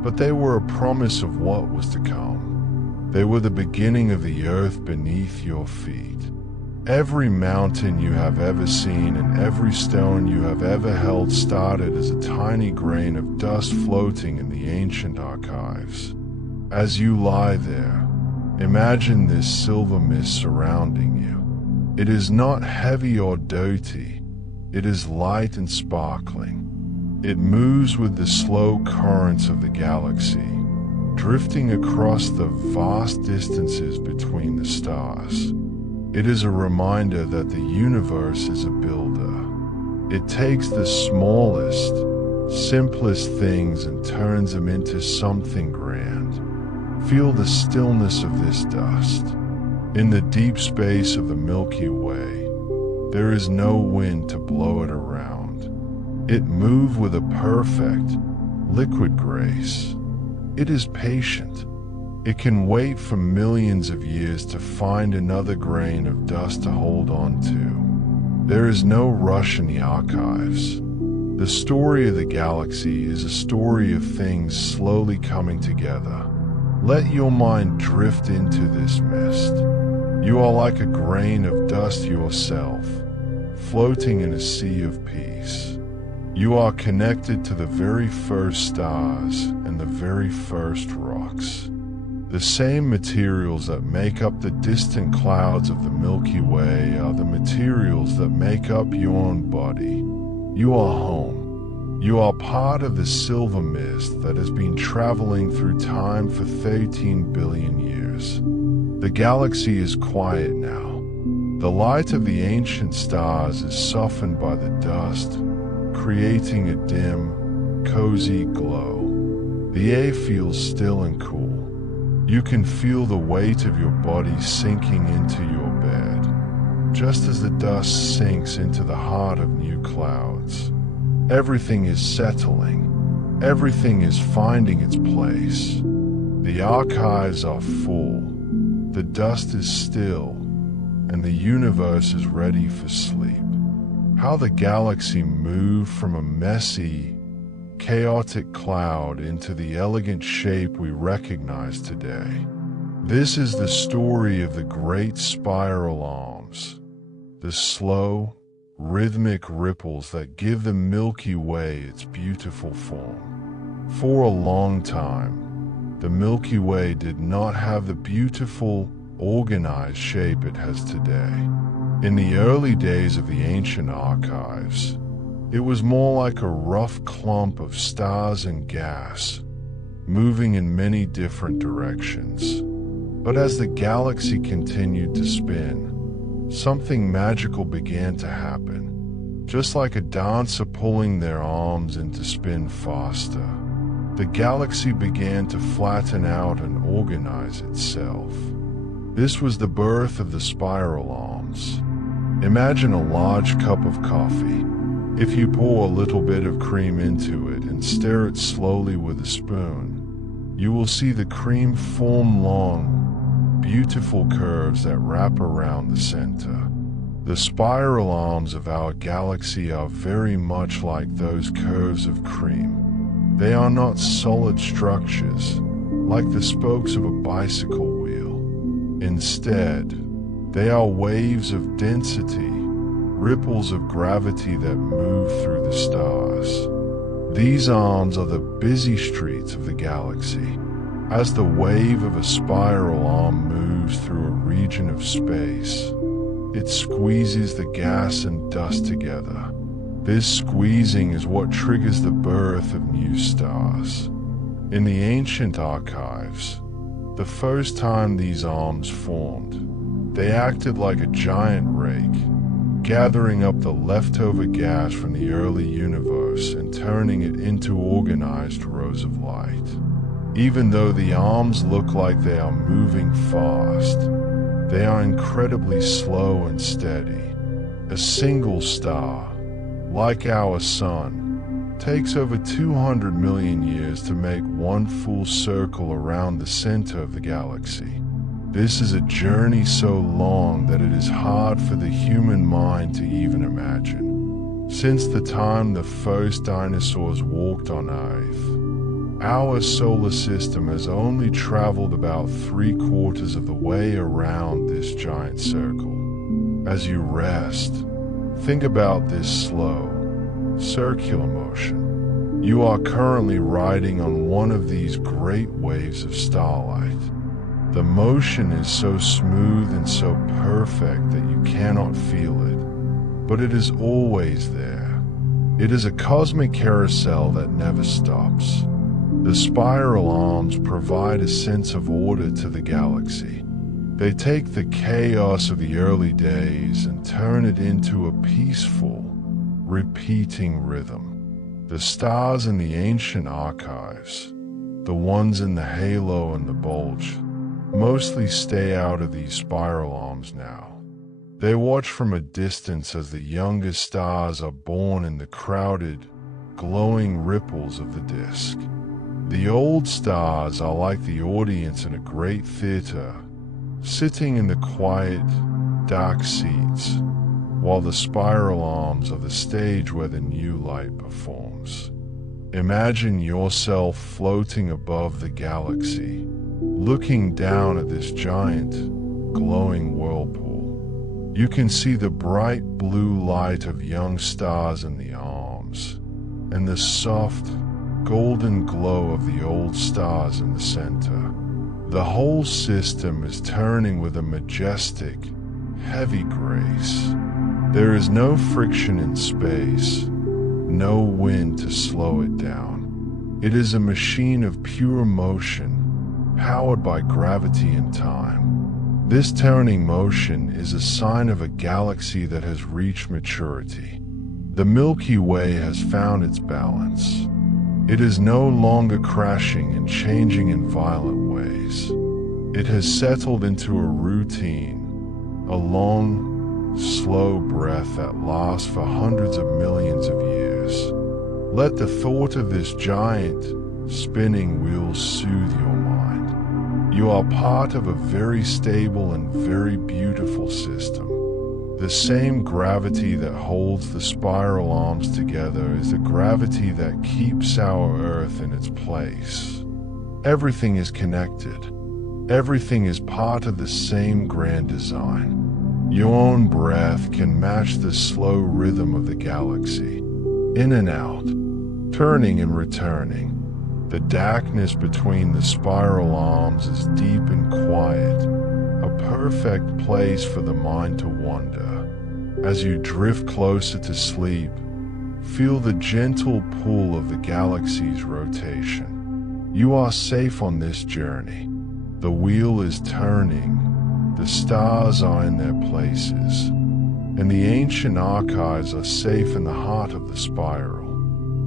But they were a promise of what was to come. They were the beginning of the earth beneath your feet. Every mountain you have ever seen and every stone you have ever held started as a tiny grain of dust floating in the ancient archives. As you lie there, Imagine this silver mist surrounding you. It is not heavy or dirty. It is light and sparkling. It moves with the slow currents of the galaxy, drifting across the vast distances between the stars. It is a reminder that the universe is a builder. It takes the smallest, simplest things and turns them into something grand. Feel the stillness of this dust. In the deep space of the Milky Way, there is no wind to blow it around. It moves with a perfect, liquid grace. It is patient. It can wait for millions of years to find another grain of dust to hold on to. There is no rush in the archives. The story of the galaxy is a story of things slowly coming together. Let your mind drift into this mist. You are like a grain of dust yourself, floating in a sea of peace. You are connected to the very first stars and the very first rocks. The same materials that make up the distant clouds of the Milky Way are the materials that make up your own body. You are home. You are part of the silver mist that has been traveling through time for 13 billion years. The galaxy is quiet now. The light of the ancient stars is softened by the dust, creating a dim, cozy glow. The air feels still and cool. You can feel the weight of your body sinking into your bed, just as the dust sinks into the heart of new clouds. Everything is settling. Everything is finding its place. The archives are full. The dust is still, and the universe is ready for sleep. How the galaxy moved from a messy, chaotic cloud into the elegant shape we recognize today. This is the story of the great spiral arms, the slow, rhythmic ripples that give the Milky Way its beautiful form. For a long time, the Milky Way did not have the beautiful, organized shape it has today. In the early days of the ancient archives, it was more like a rough clump of stars and gas, moving in many different directions. But as the galaxy continued to spin, something magical began to happen. Just like a dancer pulling their arms in to spin faster, the galaxy began to flatten out and organize itself. This was the birth of the spiral arms. Imagine a large cup of coffee. If you pour a little bit of cream into it and stir it slowly with a spoon, you will see the cream form long, beautiful curves that wrap around the center. The spiral arms of our galaxy are very much like those curves of cream. They are not solid structures, like the spokes of a bicycle wheel. Instead, they are waves of density, ripples of gravity that move through the stars. These arms are the busy streets of the galaxy. As the wave of a spiral arm moves through a region of space, it squeezes the gas and dust together. This squeezing is what triggers the birth of new stars. In the ancient archives, the first time these arms formed, they acted like a giant rake, gathering up the leftover gas from the early universe and turning it into organized rows of light. Even though the arms look like they are moving fast, they are incredibly slow and steady. A single star, like our sun, takes over 200 million years to make one full circle around the center of the galaxy. This is a journey so long that it is hard for the human mind to even imagine. Since the time the first dinosaurs walked on Earth, our solar system has only traveled about 3/4 of the way around this giant circle. As you rest, think about this slow, circular motion. You are currently riding on one of these great waves of starlight. The motion is so smooth and so perfect that you cannot feel it, but it is always there. It is a cosmic carousel that never stops. The spiral arms provide a sense of order to the galaxy. They take the chaos of the early days and turn it into a peaceful, repeating rhythm. The stars in the ancient archives, the ones in the halo and the bulge, mostly stay out of these spiral arms now. They watch from a distance as the youngest stars are born in the crowded, glowing ripples of the disk. The old stars are like the audience in a great theater, sitting in the quiet, dark seats, while the spiral arms are the stage where the new light performs. Imagine yourself floating above the galaxy, looking down at this giant, glowing whirlpool. You can see the bright blue light of young stars in the arms, and the soft, golden glow of the old stars in the center. The whole system is turning with a majestic, heavy grace. There is no friction in space, no wind to slow it down. It is a machine of pure motion, powered by gravity and time. This turning motion is a sign of a galaxy that has reached maturity. The Milky Way has found its balance. It is no longer crashing and changing in violent ways. It has settled into a routine, a long, slow breath that lasts for hundreds of millions of years. Let the thought of this giant, spinning wheel soothe your mind. You are part of a very stable and very beautiful system. The same gravity that holds the spiral arms together is the gravity that keeps our Earth in its place. Everything is connected. Everything is part of the same grand design. Your own breath can match the slow rhythm of the galaxy, in and out, turning and returning. The darkness between the spiral arms is deep and quiet, a perfect place for the mind to wander. As you drift closer to sleep, feel the gentle pull of the galaxy's rotation. You are safe on this journey. The wheel is turning, the stars are in their places, and the ancient archives are safe in the heart of the spiral.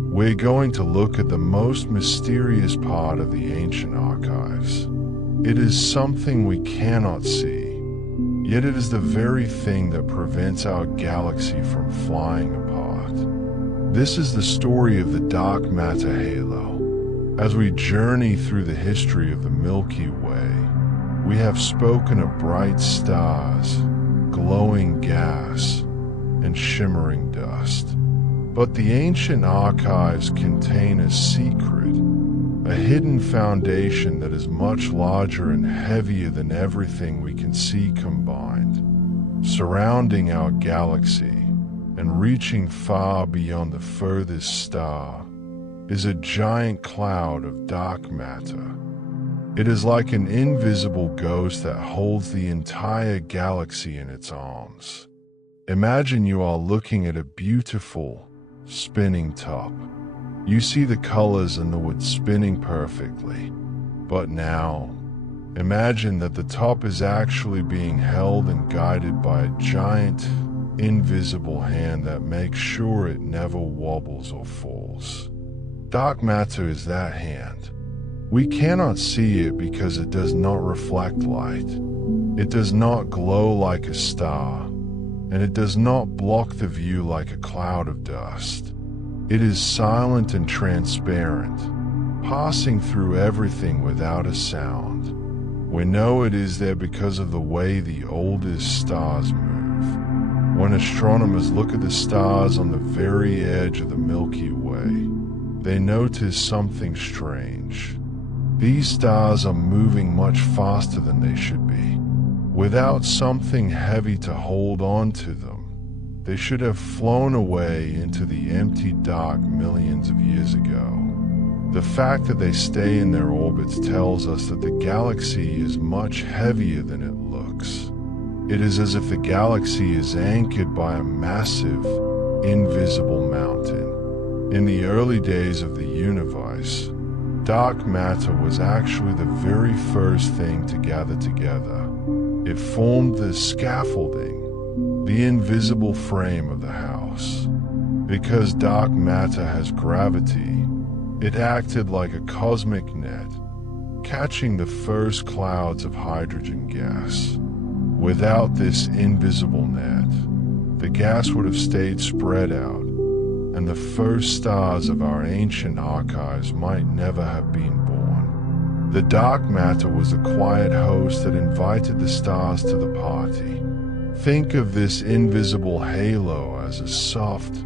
We're going to look at the most mysterious part of the ancient archives. It is something we cannot see, yet it is the very thing that prevents our galaxy from flying apart. This is the story of the dark matter halo. As we journey through the history of the Milky Way, we have spoken of bright stars, glowing gas, and shimmering dust. But the ancient archives contain a secret, a hidden foundation that is much larger and heavier than everything we can see combined. Surrounding our galaxy and reaching far beyond the furthest star is a giant cloud of dark matter. It is like an invisible ghost that holds the entire galaxy in its arms. Imagine you are looking at a beautiful, spinning top. You see the colors and the wood spinning perfectly. But now, imagine that the top is actually being held and guided by a giant, invisible hand that makes sure it never wobbles or falls. Dark matter is that hand. We cannot see it because it does not reflect light. It does not glow like a star, and it does not block the view like a cloud of dust. It is silent and transparent, passing through everything without a sound. We know it is there because of the way the oldest stars move. When astronomers look at the stars on the very edge of the Milky Way, they notice something strange. These stars are moving much faster than they should be. Without something heavy to hold on to them, they should have flown away into the empty dark millions of years ago. The fact that they stay in their orbits tells us that the galaxy is much heavier than it looks. It is as if the galaxy is anchored by a massive, invisible mountain. In the early days of the universe, dark matter was actually the very first thing to gather together. It formed the scaffolding, the invisible frame of the house. Because dark matter has gravity, it acted like a cosmic net, catching the first clouds of hydrogen gas. Without this invisible net, the gas would have stayed spread out, and the first stars of our ancient archives might never have been born. The dark matter was the quiet host that invited the stars to the party. Think of this invisible halo as a soft,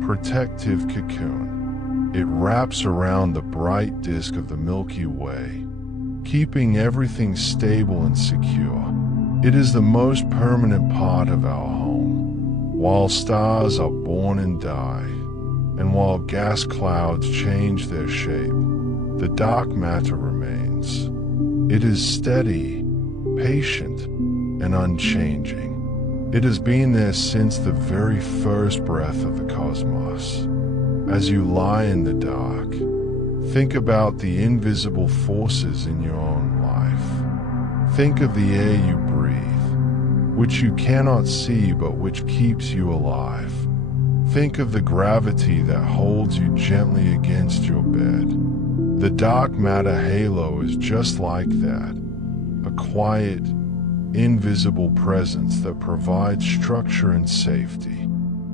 protective cocoon. It wraps around the bright disk of the Milky Way, keeping everything stable and secure. It is the most permanent part of our home. While stars are born and die, and while gas clouds change their shape, the dark matter remains. It is steady, patient, and unchanging. It has been there since the very first breath of the cosmos. As you lie in the dark, think about the invisible forces in your own life. Think of the air you breathe, which you cannot see but which keeps you alive. Think of the gravity that holds you gently against your bed. The dark matter halo is just like that, a quiet, invisible presence that provides structure and safety.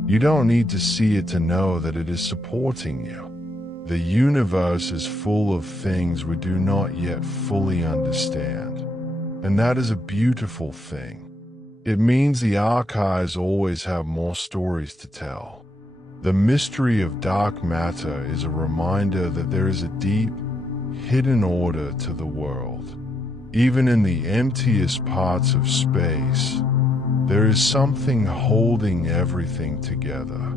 You don't need to see it to know that it is supporting you. The universe is full of things we do not yet fully understand, and that is a beautiful thing. It means the archives always have more stories to tell. The mystery of dark matter is a reminder that there is a deep, hidden order to the world. Even in the emptiest parts of space, there is something holding everything together.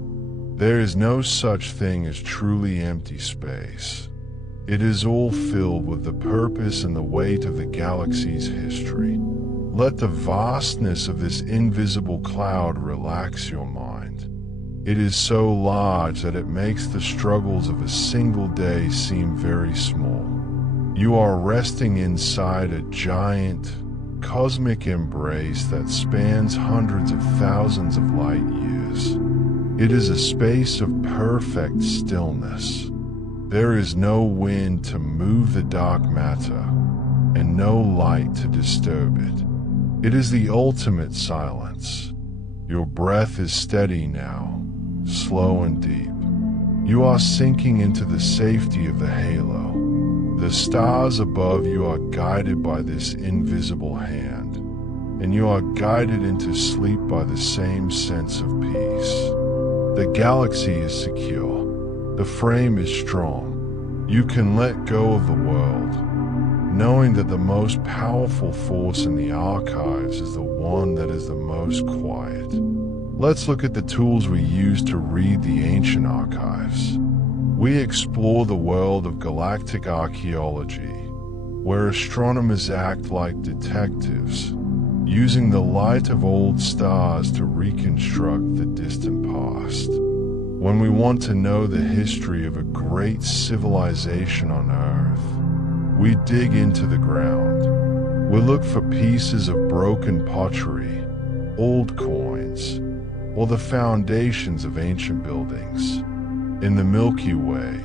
There is no such thing as truly empty space. It is all filled with the purpose and the weight of the galaxy's history. Let the vastness of this invisible cloud relax your mind. It is so large that it makes the struggles of a single day seem very small. You are resting inside a giant, cosmic embrace that spans hundreds of thousands of light years. It is a space of perfect stillness. There is no wind to move the dark matter, and no light to disturb it. It is the ultimate silence. Your breath is steady now, slow and deep. You are sinking into the safety of the halo. The stars above you are guided by this invisible hand, and you are guided into sleep by the same sense of peace. The galaxy is secure. The frame is strong. You can let go of the world, knowing that the most powerful force in the archives is the one that is the most quiet. Let's look at the tools we use to read the ancient archives. We explore the world of galactic archaeology, where astronomers act like detectives, using the light of old stars to reconstruct the distant past. When we want to know the history of a great civilization on Earth, we dig into the ground. We look for pieces of broken pottery, old coins, or the foundations of ancient buildings. In the Milky Way,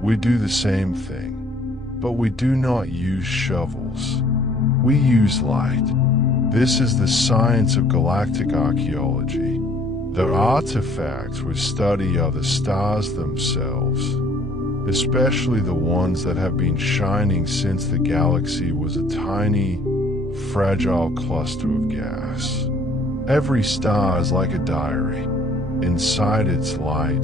we do the same thing, but we do not use shovels. We use light. This is the science of galactic archaeology. The artifacts we study are the stars themselves, especially the ones that have been shining since the galaxy was a tiny, fragile cluster of gas. Every star is like a diary. Inside its light,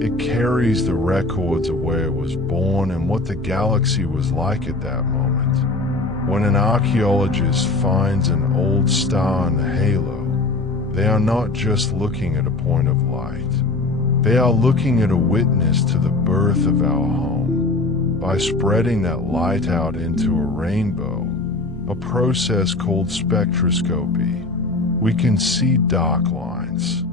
it carries the records of where it was born and what the galaxy was like at that moment. When an archaeologist finds an old star in the halo, they are not just looking at a point of light. They are looking at a witness to the birth of our home. by spreading that light out into a rainbow, a process called spectroscopy, we can see dark lines.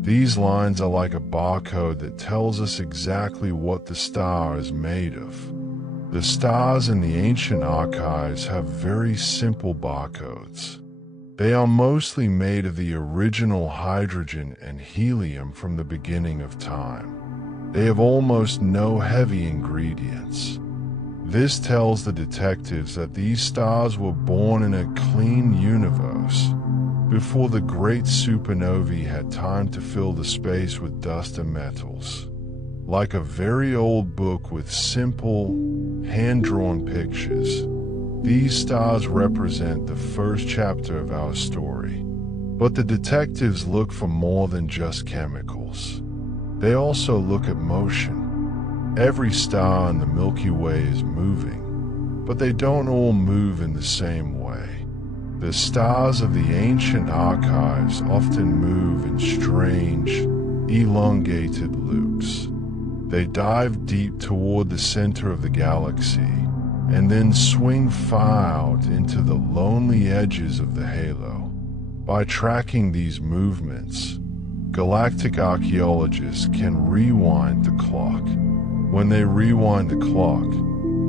These lines are like a barcode that tells us exactly what the star is made of. The stars in the ancient archives have very simple barcodes. They are mostly made of the original hydrogen and helium from the beginning of time. They have almost no heavy ingredients. This tells the detectives that these stars were born in a clean universe before the great supernovae had time to fill the space with dust and metals. Like a very old book with simple, hand-drawn pictures, these stars represent the first chapter of our story. But the detectives look for more than just chemicals. They also look at motion. Every star in the Milky Way is moving, but they don't all move in the same way. The stars of the ancient archives often move in strange, elongated loops. They dive deep toward the center of the galaxy and then swing far out into the lonely edges of the halo. By tracking these movements, galactic archaeologists can rewind the clock. When they rewind the clock,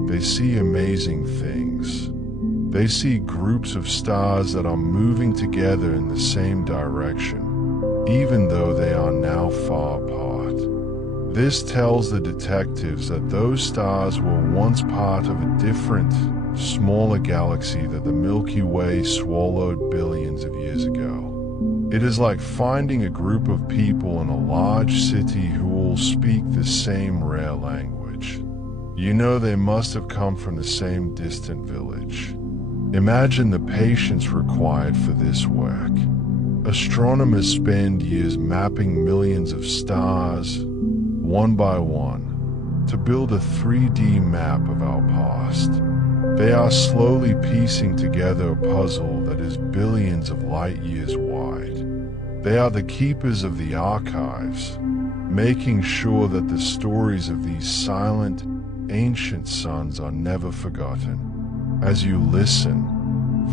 they see amazing things. They see groups of stars that are moving together in the same direction, even though they are now far apart. This tells the detectives that those stars were once part of a different, smaller galaxy that the Milky Way swallowed billions of years ago. It is like finding a group of people in a large city who all speak the same rare language. You know they must have come from the same distant village. Imagine the patience required for this work. Astronomers spend years mapping millions of stars, one by one, to build a 3D map of our past. They are slowly piecing together a puzzle that is billions of light years wide. They are the keepers of the archives, making sure that the stories of these silent, ancient suns are never forgotten. As you listen,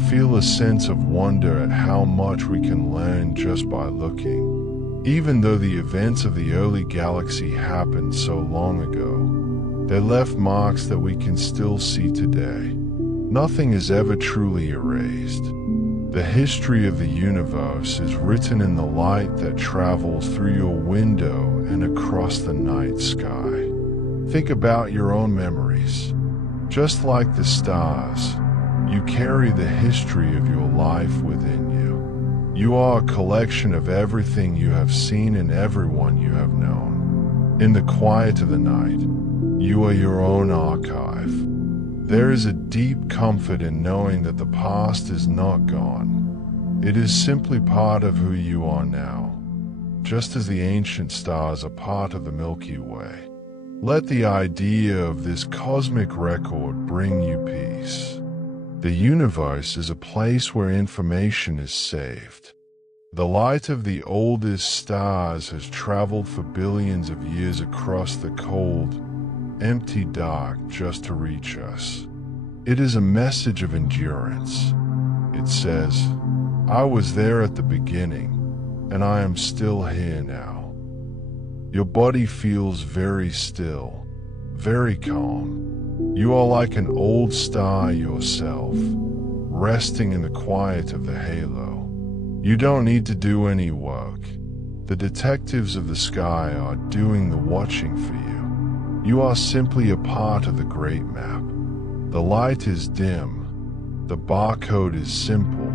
feel a sense of wonder at how much we can learn just by looking. Even though the events of the early galaxy happened so long ago, they left marks that we can still see today. Nothing is ever truly erased. The history of the universe is written in the light that travels through your window and across the night sky. Think about your own memories. Just like the stars, you carry the history of your life within you. You are a collection of everything you have seen and everyone you have known. In the quiet of the night, you are your own archive. There is a deep comfort in knowing that the past is not gone. It is simply part of who you are now, just as the ancient stars are part of the Milky Way. Let the idea of this cosmic record bring you peace. The universe is a place where information is saved. The light of the oldest stars has traveled for billions of years across the cold, empty dark just to reach us. It is a message of endurance. It says, I was there at the beginning, and I am still here now. Your body feels very still, very calm. You are like an old star yourself, resting in the quiet of the halo. You don't need to do any work. The detectives of the sky are doing the watching for you. You are simply a part of the great map. The light is dim, the barcode is simple,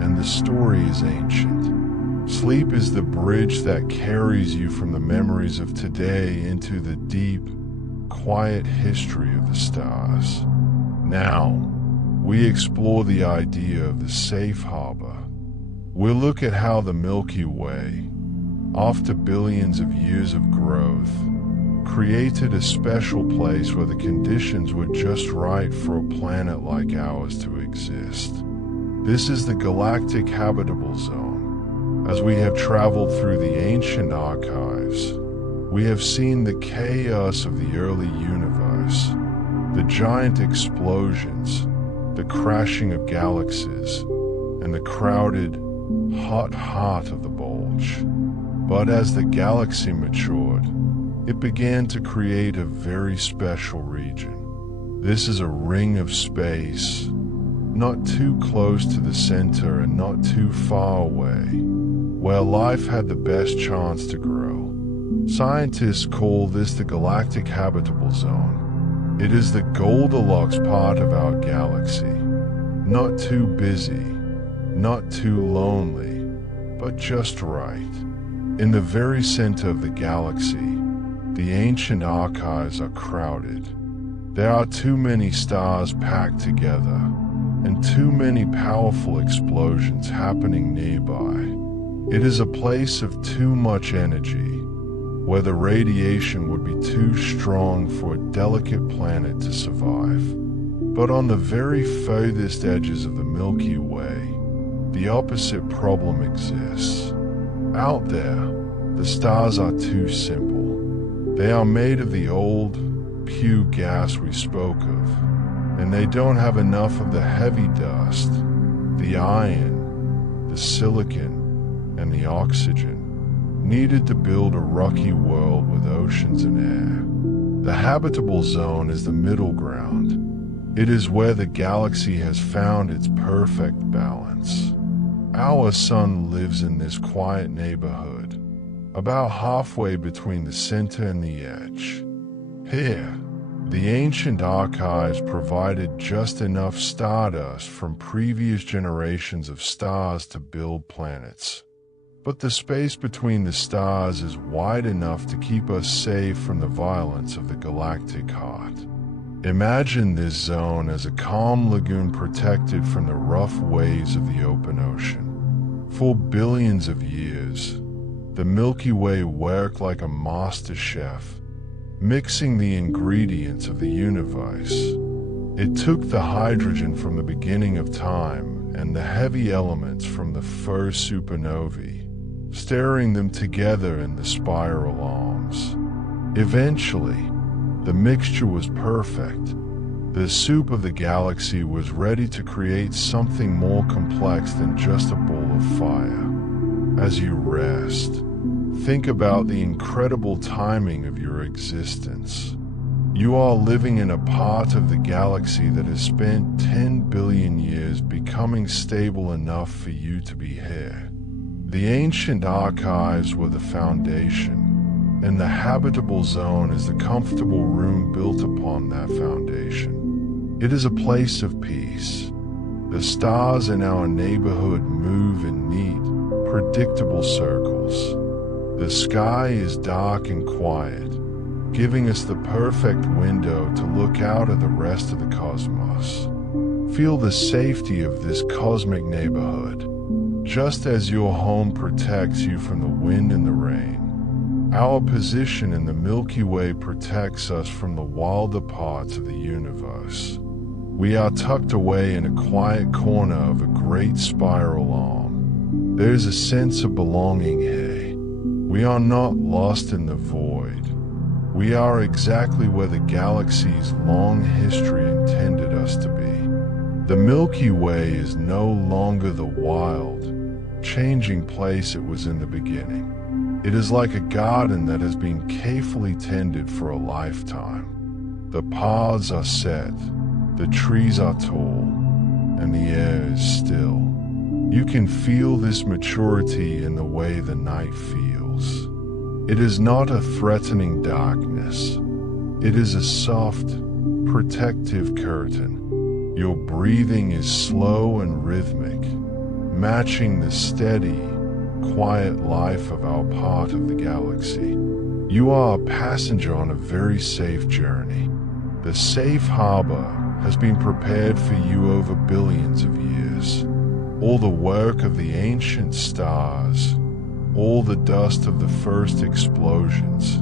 and the story is ancient. Sleep is the bridge that carries you from the memories of today into the deep, quiet history of the stars. Now, we explore the idea of the safe harbor. We'll look at how the Milky Way, after billions of years of growth, created a special place where the conditions were just right for a planet like ours to exist. This is the galactic habitable zone. As we have traveled through the ancient archives, we have seen the chaos of the early universe, The giant explosions, the crashing of galaxies, and the crowded, hot heart of the bulge. But as the galaxy matured, it began to create a very special region. This is a ring of space, not too close to the center and not too far away, where life had the best chance to grow. Scientists call this the Galactic Habitable Zone. It is the Goldilocks part of our galaxy. Not too busy, not too lonely, but just right. In the very center of the galaxy, the ancient archives are crowded. There are too many stars packed together, and too many powerful explosions happening nearby. It is a place of too much energy, where the radiation would be too strong for a delicate planet to survive. But on the very furthest edges of the Milky Way, the opposite problem exists. Out there, the stars are too simple. They are made of the old, pure gas we spoke of, and they don't have enough of the heavy dust, the iron, the silicon, and the oxygen needed to build a rocky world with oceans and air. The habitable zone is the middle ground. It is where the galaxy has found its perfect balance. Our sun lives in this quiet neighborhood, about halfway between the center and the edge. Here, the ancient archives provided just enough stardust from previous generations of stars to build planets. But the space between the stars is wide enough to keep us safe from the violence of the galactic heart. Imagine this zone as a calm lagoon protected from the rough waves of the open ocean. For billions of years, the Milky Way worked like a master chef, mixing the ingredients of the universe. It took the hydrogen from the beginning of time and the heavy elements from the first supernovae, stirring them together in the spiral arms. Eventually, the mixture was perfect. The soup of the galaxy was ready to create something more complex than just a bowl of fire. As you rest, think about the incredible timing of your existence. You are living in a part of the galaxy that has spent 10 billion years becoming stable enough for you to be here. The ancient archives were the foundation, and the habitable zone is the comfortable room built upon that foundation. It is a place of peace. The stars in our neighborhood move in neat, predictable circles. The sky is dark and quiet, giving us the perfect window to look out at the rest of the cosmos. Feel the safety of this cosmic neighborhood, just as your home protects you from the wind and the rain. Our position in the Milky Way protects us from the wilder parts of the universe. We are tucked away in a quiet corner of a great spiral arm. There is a sense of belonging here. We are not lost in the void. We are exactly where the galaxy's long history intended us to be. The Milky Way is no longer the wild, changing place it was in the beginning. It is like a garden that has been carefully tended for a lifetime. The paths are set, the trees are tall, and the air is still. You can feel this maturity in the way the night feels. It is not a threatening darkness. It is a soft, protective curtain. Your breathing is slow and rhythmic, matching the steady, quiet life of our part of the galaxy. You are a passenger on a very safe journey. The safe harbor has been prepared for you over billions of years. All the work of the ancient stars, all the dust of the first explosions,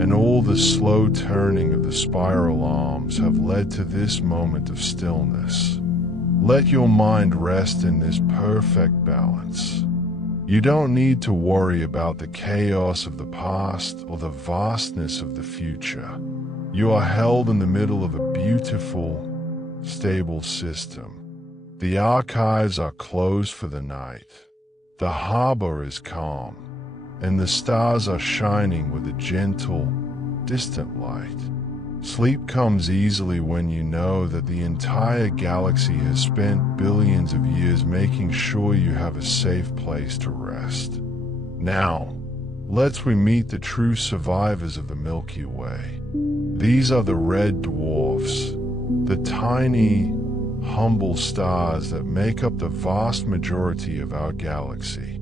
and all the slow turning of the spiral arms have led to this moment of stillness. Let your mind rest in this perfect balance. You don't need to worry about the chaos of the past or the vastness of the future. You are held in the middle of a beautiful, stable system. The archives are closed for the night. The harbor is calm, and the stars are shining with a gentle, distant light. Sleep comes easily when you know that the entire galaxy has spent billions of years making sure you have a safe place to rest. Now, let's meet the true survivors of the Milky Way. These are the red dwarfs, the tiny, humble stars that make up the vast majority of our galaxy.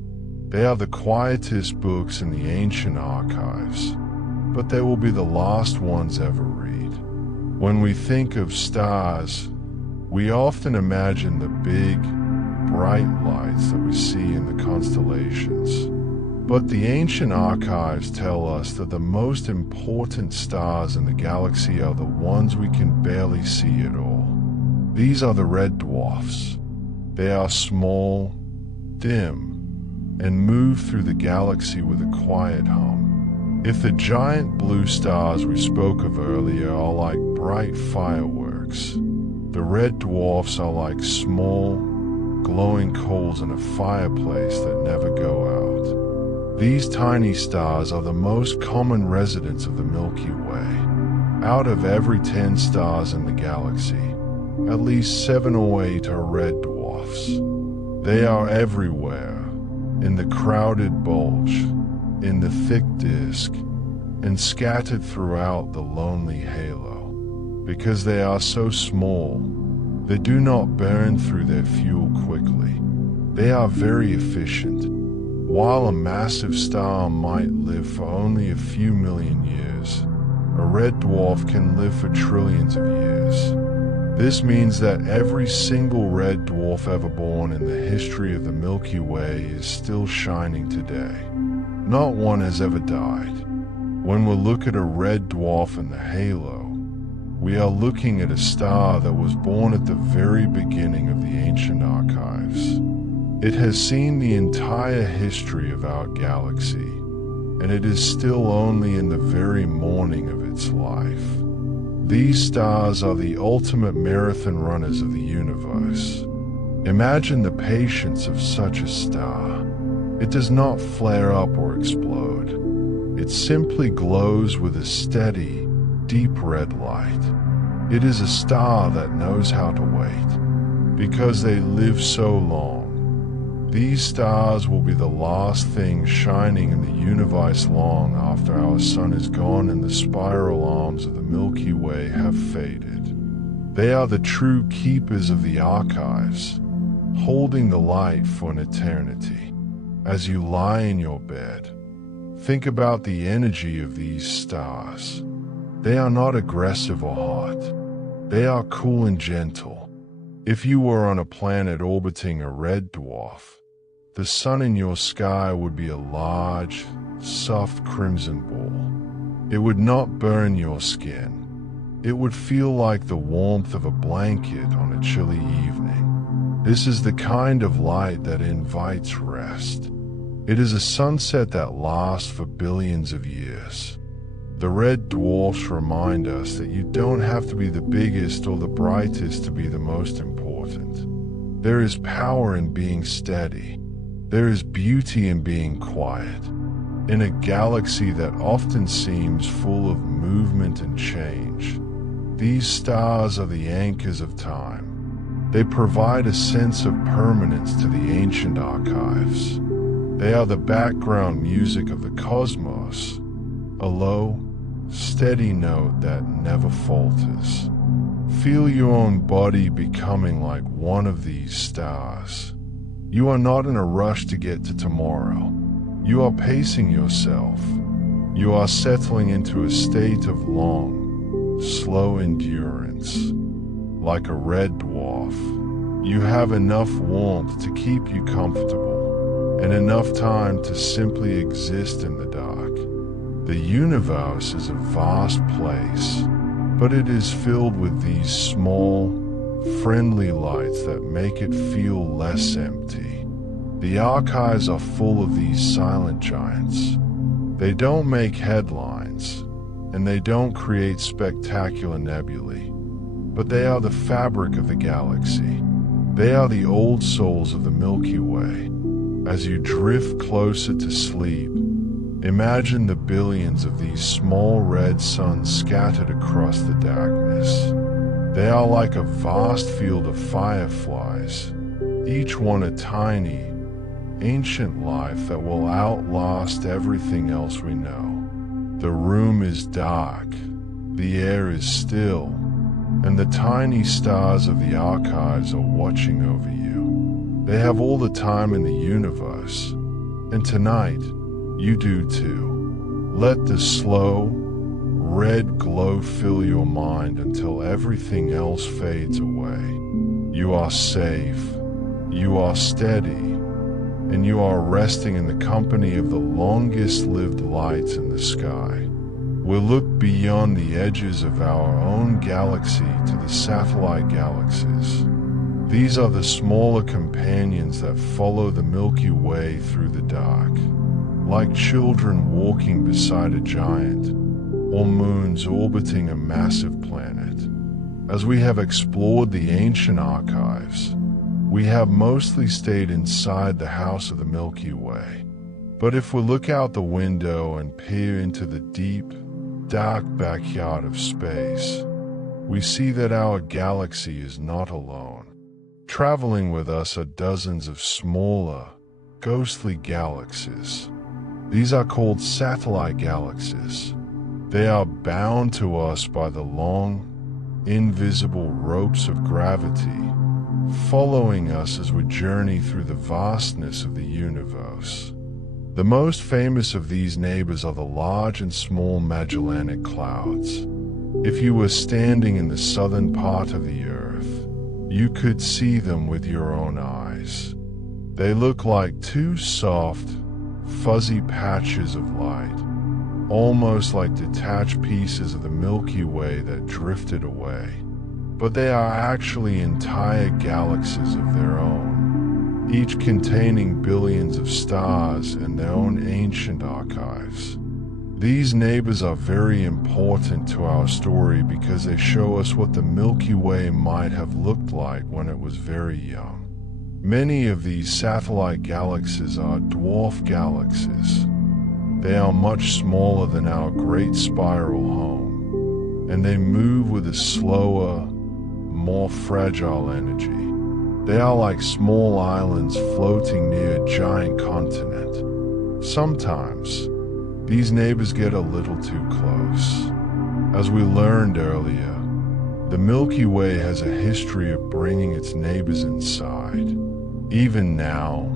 They are the quietest books in the ancient archives, but they will be the last ones ever read. When we think of stars, we often imagine the big, bright lights that we see in the constellations. But the ancient archives tell us that the most important stars in the galaxy are the ones we can barely see at all. These are the red dwarfs. They are small, dim, and move through the galaxy with a quiet hum. If the giant blue stars we spoke of earlier are like bright fireworks, the red dwarfs are like small, glowing coals in a fireplace that never go out. These tiny stars are the most common residents of the Milky Way. Out of every 10 stars in the galaxy, at least 7 or 8 are red dwarfs. They are everywhere, in the crowded bulge, in the thick disk, and scattered throughout the lonely halo. Because they are so small, they do not burn through their fuel quickly. They are very efficient. While a massive star might live for only a few million years, a red dwarf can live for trillions of years. This means that every single red dwarf ever born in the history of the Milky Way is still shining today. Not one has ever died. When we look at a red dwarf in the halo, we are looking at a star that was born at the very beginning of the ancient archives. It has seen the entire history of our galaxy, and it is still only in the very morning of its life. These stars are the ultimate marathon runners of the universe. Imagine the patience of such a star. It does not flare up or explode. It simply glows with a steady, deep red light. It is a star that knows how to wait, because they live so long. These stars will be the last things shining in the universe long after our sun is gone and the spiral arms of the Milky Way have faded. They are the true keepers of the archives, holding the light for an eternity. As you lie in your bed, think about the energy of these stars. They are not aggressive or hot. They are cool and gentle. If you were on a planet orbiting a red dwarf, the sun in your sky would be a large, soft crimson ball. It would not burn your skin. It would feel like the warmth of a blanket on a chilly evening. This is the kind of light that invites rest. It is a sunset that lasts for billions of years. The red dwarfs remind us that you don't have to be the biggest or the brightest to be the most important. There is power in being steady. There is beauty in being quiet. In a galaxy that often seems full of movement and change, these stars are the anchors of time. They provide a sense of permanence to the ancient archives. They are the background music of the cosmos, a low, steady note that never falters. Feel your own body becoming like one of these stars. You are not in a rush to get to tomorrow. You are pacing yourself. You are settling into a state of long, slow endurance. Like a red dwarf, you have enough warmth to keep you comfortable, and enough time to simply exist in the dark. The universe is a vast place, but it is filled with these small, friendly lights that make it feel less empty. The archives are full of these silent giants. They don't make headlines, and they don't create spectacular nebulae, but they are the fabric of the galaxy. They are the old souls of the Milky Way. As you drift closer to sleep, imagine the billions of these small red suns scattered across the darkness. They are like a vast field of fireflies, each one a tiny, ancient life that will outlast everything else we know. The room is dark, the air is still, and the tiny stars of the archives are watching over you. They have all the time in the universe, and tonight, you do too. Let the slow, red glow fill your mind until everything else fades away. You are safe, you are steady, and you are resting in the company of the longest-lived lights in the sky. We'll look beyond the edges of our own galaxy to the satellite galaxies. These are the smaller companions that follow the Milky Way through the dark, like children walking beside a giant, or moons orbiting a massive planet. As we have explored the ancient archives, we have mostly stayed inside the house of the Milky Way. But if we look out the window and peer into the deep, dark backyard of space, we see that our galaxy is not alone. Traveling with us are dozens of smaller, ghostly galaxies. These are called satellite galaxies. They are bound to us by the long, invisible ropes of gravity, following us as we journey through the vastness of the universe. The most famous of these neighbors are the large and small Magellanic Clouds. If you were standing in the southern part of the Earth, you could see them with your own eyes. They look like two soft, fuzzy patches of light, almost like detached pieces of the Milky Way that drifted away. But they are actually entire galaxies of their own, each containing billions of stars and their own ancient archives. These neighbors are very important to our story because they show us what the Milky Way might have looked like when it was very young. Many of these satellite galaxies are dwarf galaxies. They are much smaller than our great spiral home, and they move with a slower, more fragile energy. They are like small islands floating near a giant continent. Sometimes, these neighbors get a little too close. As we learned earlier, the Milky Way has a history of bringing its neighbors inside. Even now,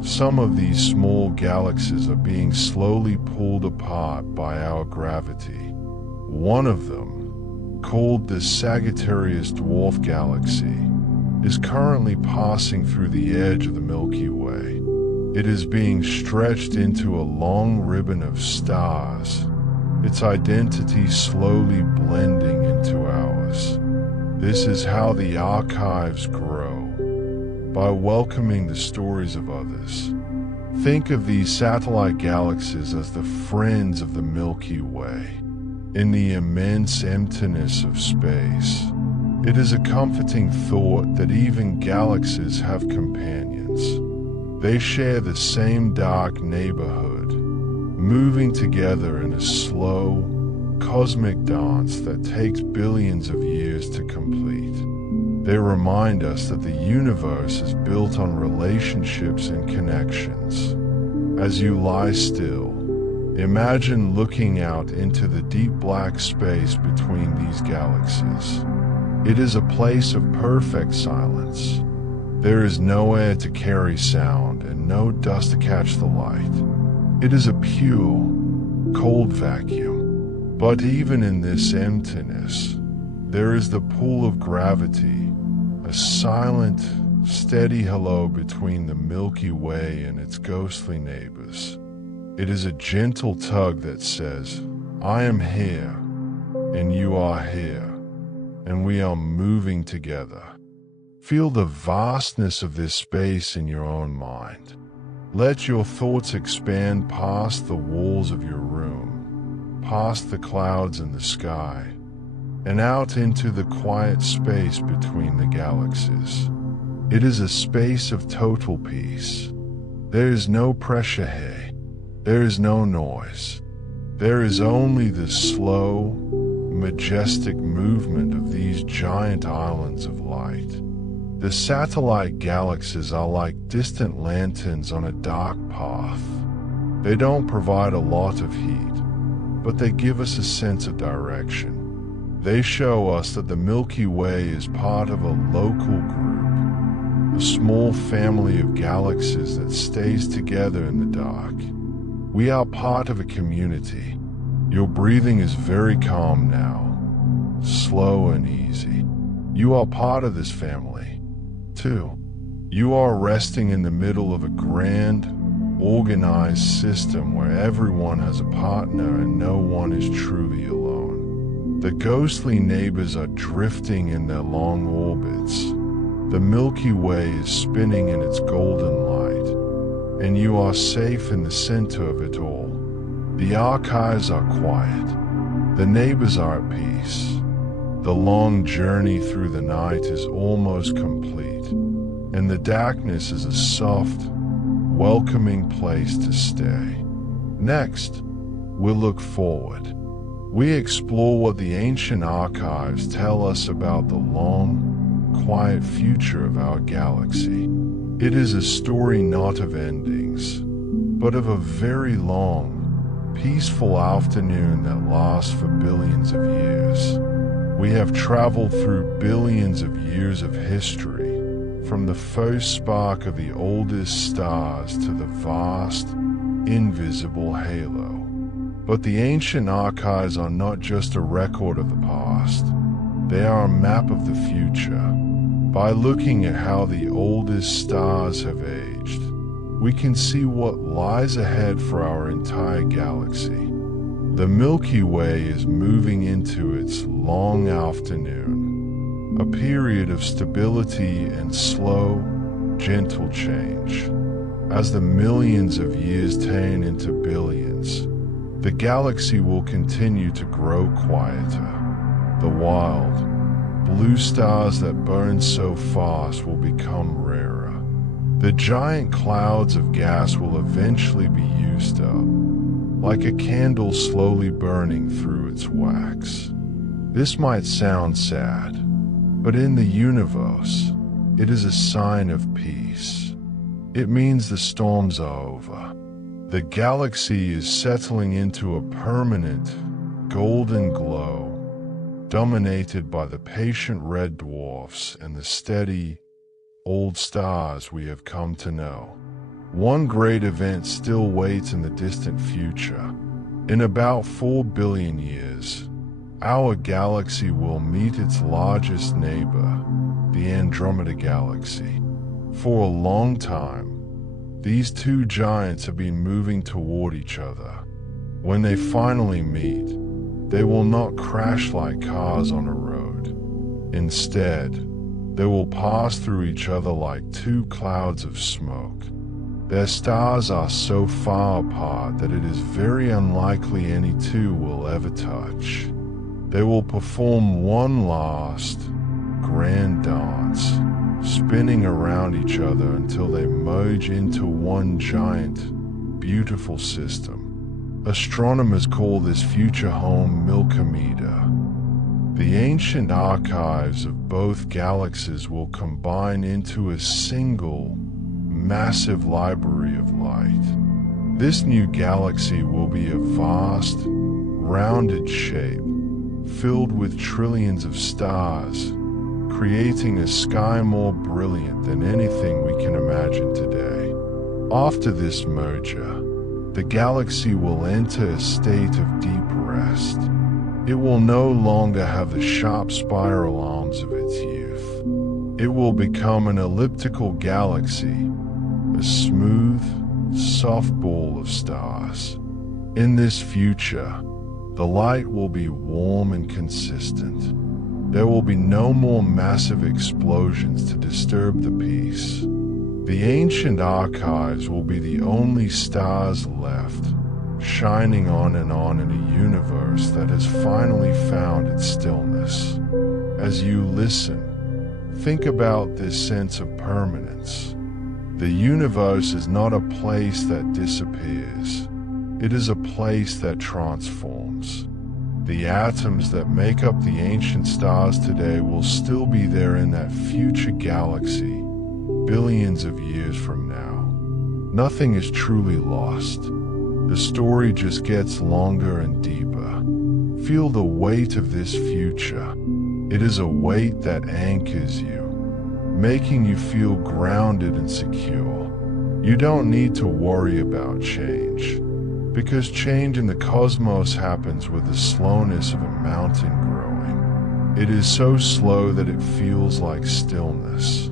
some of these small galaxies are being slowly pulled apart by our gravity. One of them, called the Sagittarius Dwarf Galaxy, is currently passing through the edge of the Milky Way. It is being stretched into a long ribbon of stars, its identity slowly blending into ours. This is how the archives grow, by welcoming the stories of others. Think of these satellite galaxies as the friends of the Milky Way. In the immense emptiness of space, it is a comforting thought that even galaxies have companions. They share the same dark neighborhood, moving together in a slow, cosmic dance that takes billions of years to complete. They remind us that the universe is built on relationships and connections. As you lie still, imagine looking out into the deep black space between these galaxies. It is a place of perfect silence. There is no air to carry sound and no dust to catch the light. It is a pure, cold vacuum. But even in this emptiness, there is the pull of gravity, a silent, steady hello between the Milky Way and its ghostly neighbors. It is a gentle tug that says, I am here, and you are here, and we are moving together. Feel the vastness of this space in your own mind. Let your thoughts expand past the walls of your room, past the clouds in the sky, and out into the quiet space between the galaxies. It is a space of total peace. There is no pressure here. There is no noise. There is only the slow, majestic movement of these giant islands of light. The satellite galaxies are like distant lanterns on a dark path. They don't provide a lot of heat, but they give us a sense of direction. They show us that the Milky Way is part of a local group, a small family of galaxies that stays together in the dark. We are part of a community. Your breathing is very calm now, slow and easy. You are part of this family, too. You are resting in the middle of a grand, organized system where everyone has a partner and no one is truly alone. The ghostly neighbors are drifting in their long orbits. The Milky Way is spinning in its golden light, and you are safe in the center of it all. The archives are quiet. The neighbors are at peace. The long journey through the night is almost complete, and the darkness is a soft, welcoming place to stay. Next, we'll look forward. We explore what the ancient archives tell us about the long, quiet future of our galaxy. It is a story not of endings, but of a very long, peaceful afternoon that lasts for billions of years. We have traveled through billions of years of history, from the first spark of the oldest stars to the vast, invisible halo. But the ancient archives are not just a record of the past. They are a map of the future. By looking at how the oldest stars have aged, we can see what lies ahead for our entire galaxy. The Milky Way is moving into its long afternoon, a period of stability and slow, gentle change. As the millions of years turn into billions, the galaxy will continue to grow quieter. The wild, blue stars that burn so fast will become rarer. The giant clouds of gas will eventually be used up, like a candle slowly burning through its wax. This might sound sad, but in the universe, it is a sign of peace. It means the storms are over. The galaxy is settling into a permanent, golden glow, dominated by the patient red dwarfs and the steady, old stars we have come to know. One great event still waits in the distant future. In about 4 billion years, our galaxy will meet its largest neighbor, the Andromeda Galaxy. For a long time, these two giants have been moving toward each other. When they finally meet, they will not crash like cars on a road. Instead, they will pass through each other like two clouds of smoke. Their stars are so far apart that it is very unlikely any two will ever touch. They will perform one last, grand dance, spinning around each other until they merge into one giant, beautiful system. Astronomers call this future home Milky Way. The ancient archives of both galaxies will combine into a single, massive library of light. This new galaxy will be a vast, rounded shape, filled with trillions of stars, creating a sky more brilliant than anything we can imagine today. After this merger, the galaxy will enter a state of deep rest. It will no longer have the sharp spiral arms of its youth. It will become an elliptical galaxy, a smooth, soft ball of stars. In this future, the light will be warm and consistent. There will be no more massive explosions to disturb the peace. The ancient archives will be the only stars left, shining on in a universe that has finally found its stillness. As you listen, think about this sense of permanence. The universe is not a place that disappears. It is a place that transforms. The atoms that make up the ancient stars today will still be there in that future galaxy, billions of years from now. Nothing is truly lost. The story just gets longer and deeper. Feel the weight of this future. It is a weight that anchors you, making you feel grounded and secure. You don't need to worry about change, because change in the cosmos happens with the slowness of a mountain growing. It is so slow that it feels like stillness.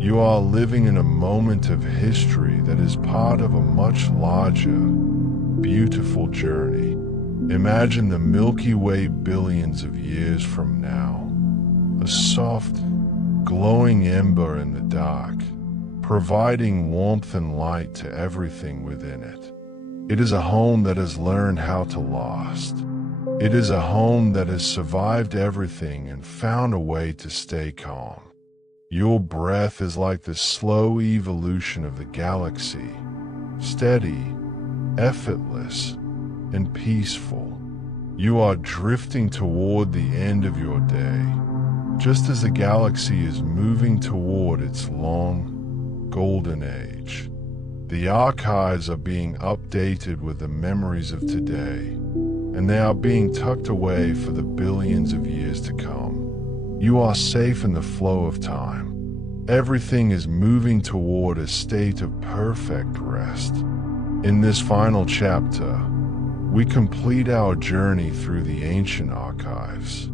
You are living in a moment of history that is part of a much larger, beautiful journey. Imagine the Milky Way billions of years from now. A soft, glowing ember in the dark, providing warmth and light to everything within it. It is a home that has learned how to last. It is a home that has survived everything and found a way to stay calm. Your breath is like the slow evolution of the galaxy, steady, effortless, and peaceful. You are drifting toward the end of your day, just as the galaxy is moving toward its long, golden age. The archives are being updated with the memories of today, and they are being tucked away for the billions of years to come. You are safe in the flow of time. Everything is moving toward a state of perfect rest. In this final chapter, we complete our journey through the ancient archives.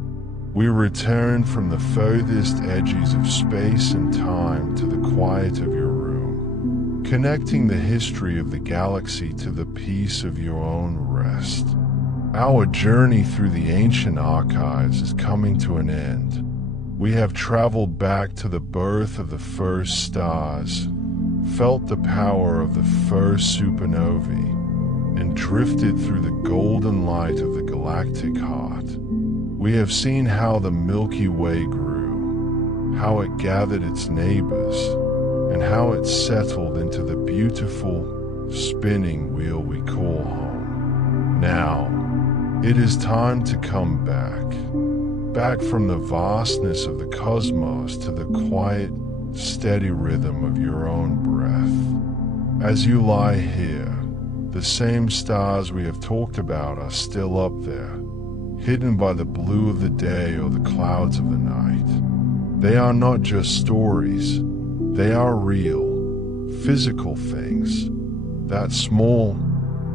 We return from the furthest edges of space and time to the quiet of your room, connecting the history of the galaxy to the peace of your own rest. Our journey through the ancient archives is coming to an end. We have traveled back to the birth of the first stars, felt the power of the first supernovae, and drifted through the golden light of the galactic heart. We have seen how the Milky Way grew, how it gathered its neighbors, and how it settled into the beautiful, spinning wheel we call home. Now, it is time to come back from the vastness of the cosmos to the quiet, steady rhythm of your own breath. As you lie here, the same stars we have talked about are still up there, hidden by the blue of the day or the clouds of the night. They are not just stories, they are real, physical things. That small,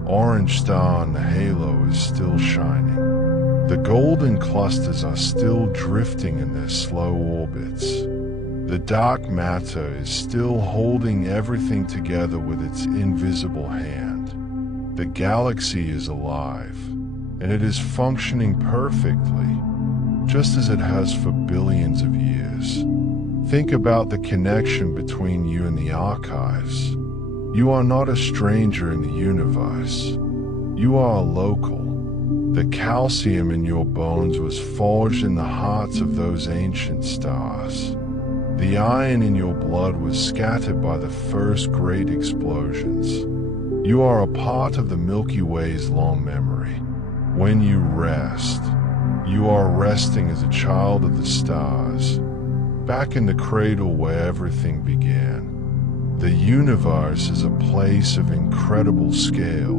orange star in the halo is still shining. The golden clusters are still drifting in their slow orbits. The dark matter is still holding everything together with its invisible hand. The galaxy is alive, and it is functioning perfectly, just as it has for billions of years. Think about the connection between you and the archives. You are not a stranger in the universe. You are a local. The calcium in your bones was forged in the hearts of those ancient stars. The iron in your blood was scattered by the first great explosions. You are a part of the Milky Way's long memory. When you rest, you are resting as a child of the stars, back in the cradle where everything began. The universe is a place of incredible scale,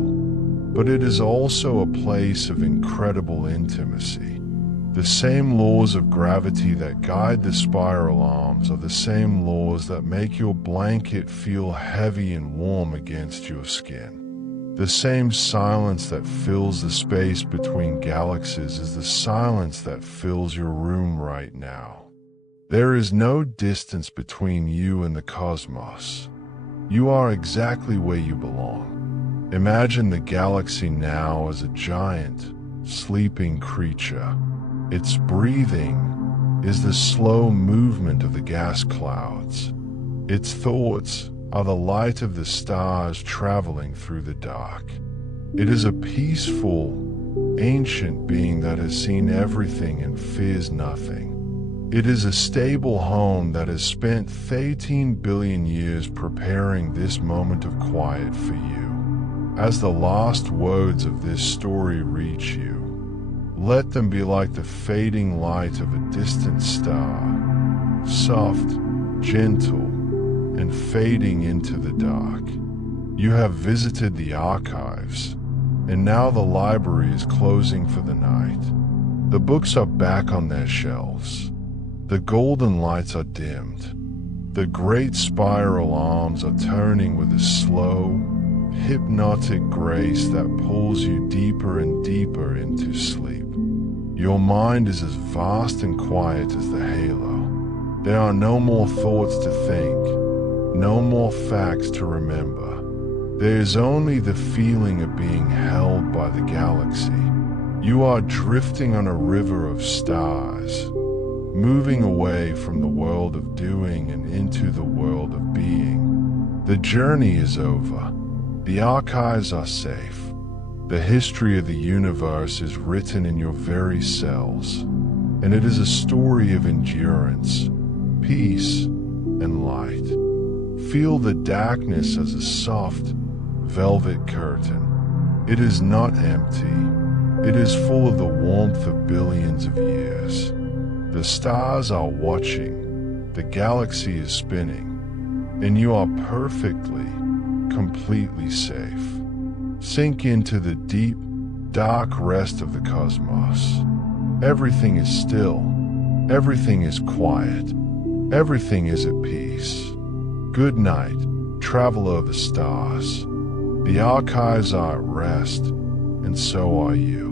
but it is also a place of incredible intimacy. The same laws of gravity that guide the spiral arms are the same laws that make your blanket feel heavy and warm against your skin. The same silence that fills the space between galaxies is the silence that fills your room right now. There is no distance between you and the cosmos. You are exactly where you belong. Imagine the galaxy now as a giant, sleeping creature. Its breathing is the slow movement of the gas clouds. Its thoughts are the light of the stars traveling through the dark. It is a peaceful, ancient being that has seen everything and fears nothing. It is a stable home that has spent 13 billion years preparing this moment of quiet for you. As the last words of this story reach you, let them be like the fading light of a distant star, soft, gentle, and fading into the dark. You have visited the archives, and now the library is closing for the night. The books are back on their shelves. The golden lights are dimmed. The great spiral arms are turning with a slow, hypnotic grace that pulls you deeper and deeper into sleep. Your mind is as vast and quiet as the halo. There are no more thoughts to think, no more facts to remember. There is only the feeling of being held by the galaxy. You are drifting on a river of stars, moving away from the world of doing and into the world of being. The journey is over. The archives are safe. The history of the universe is written in your very cells, and it is a story of endurance, peace, and light. Feel the darkness as a soft, velvet curtain. It is not empty. It is full of the warmth of billions of years. The stars are watching, the galaxy is spinning, and you are perfectly, completely safe. Sink into the deep, dark rest of the cosmos. Everything is still, everything is quiet, everything is at peace. Good night, traveler of the stars. The archives are at rest, and so are you.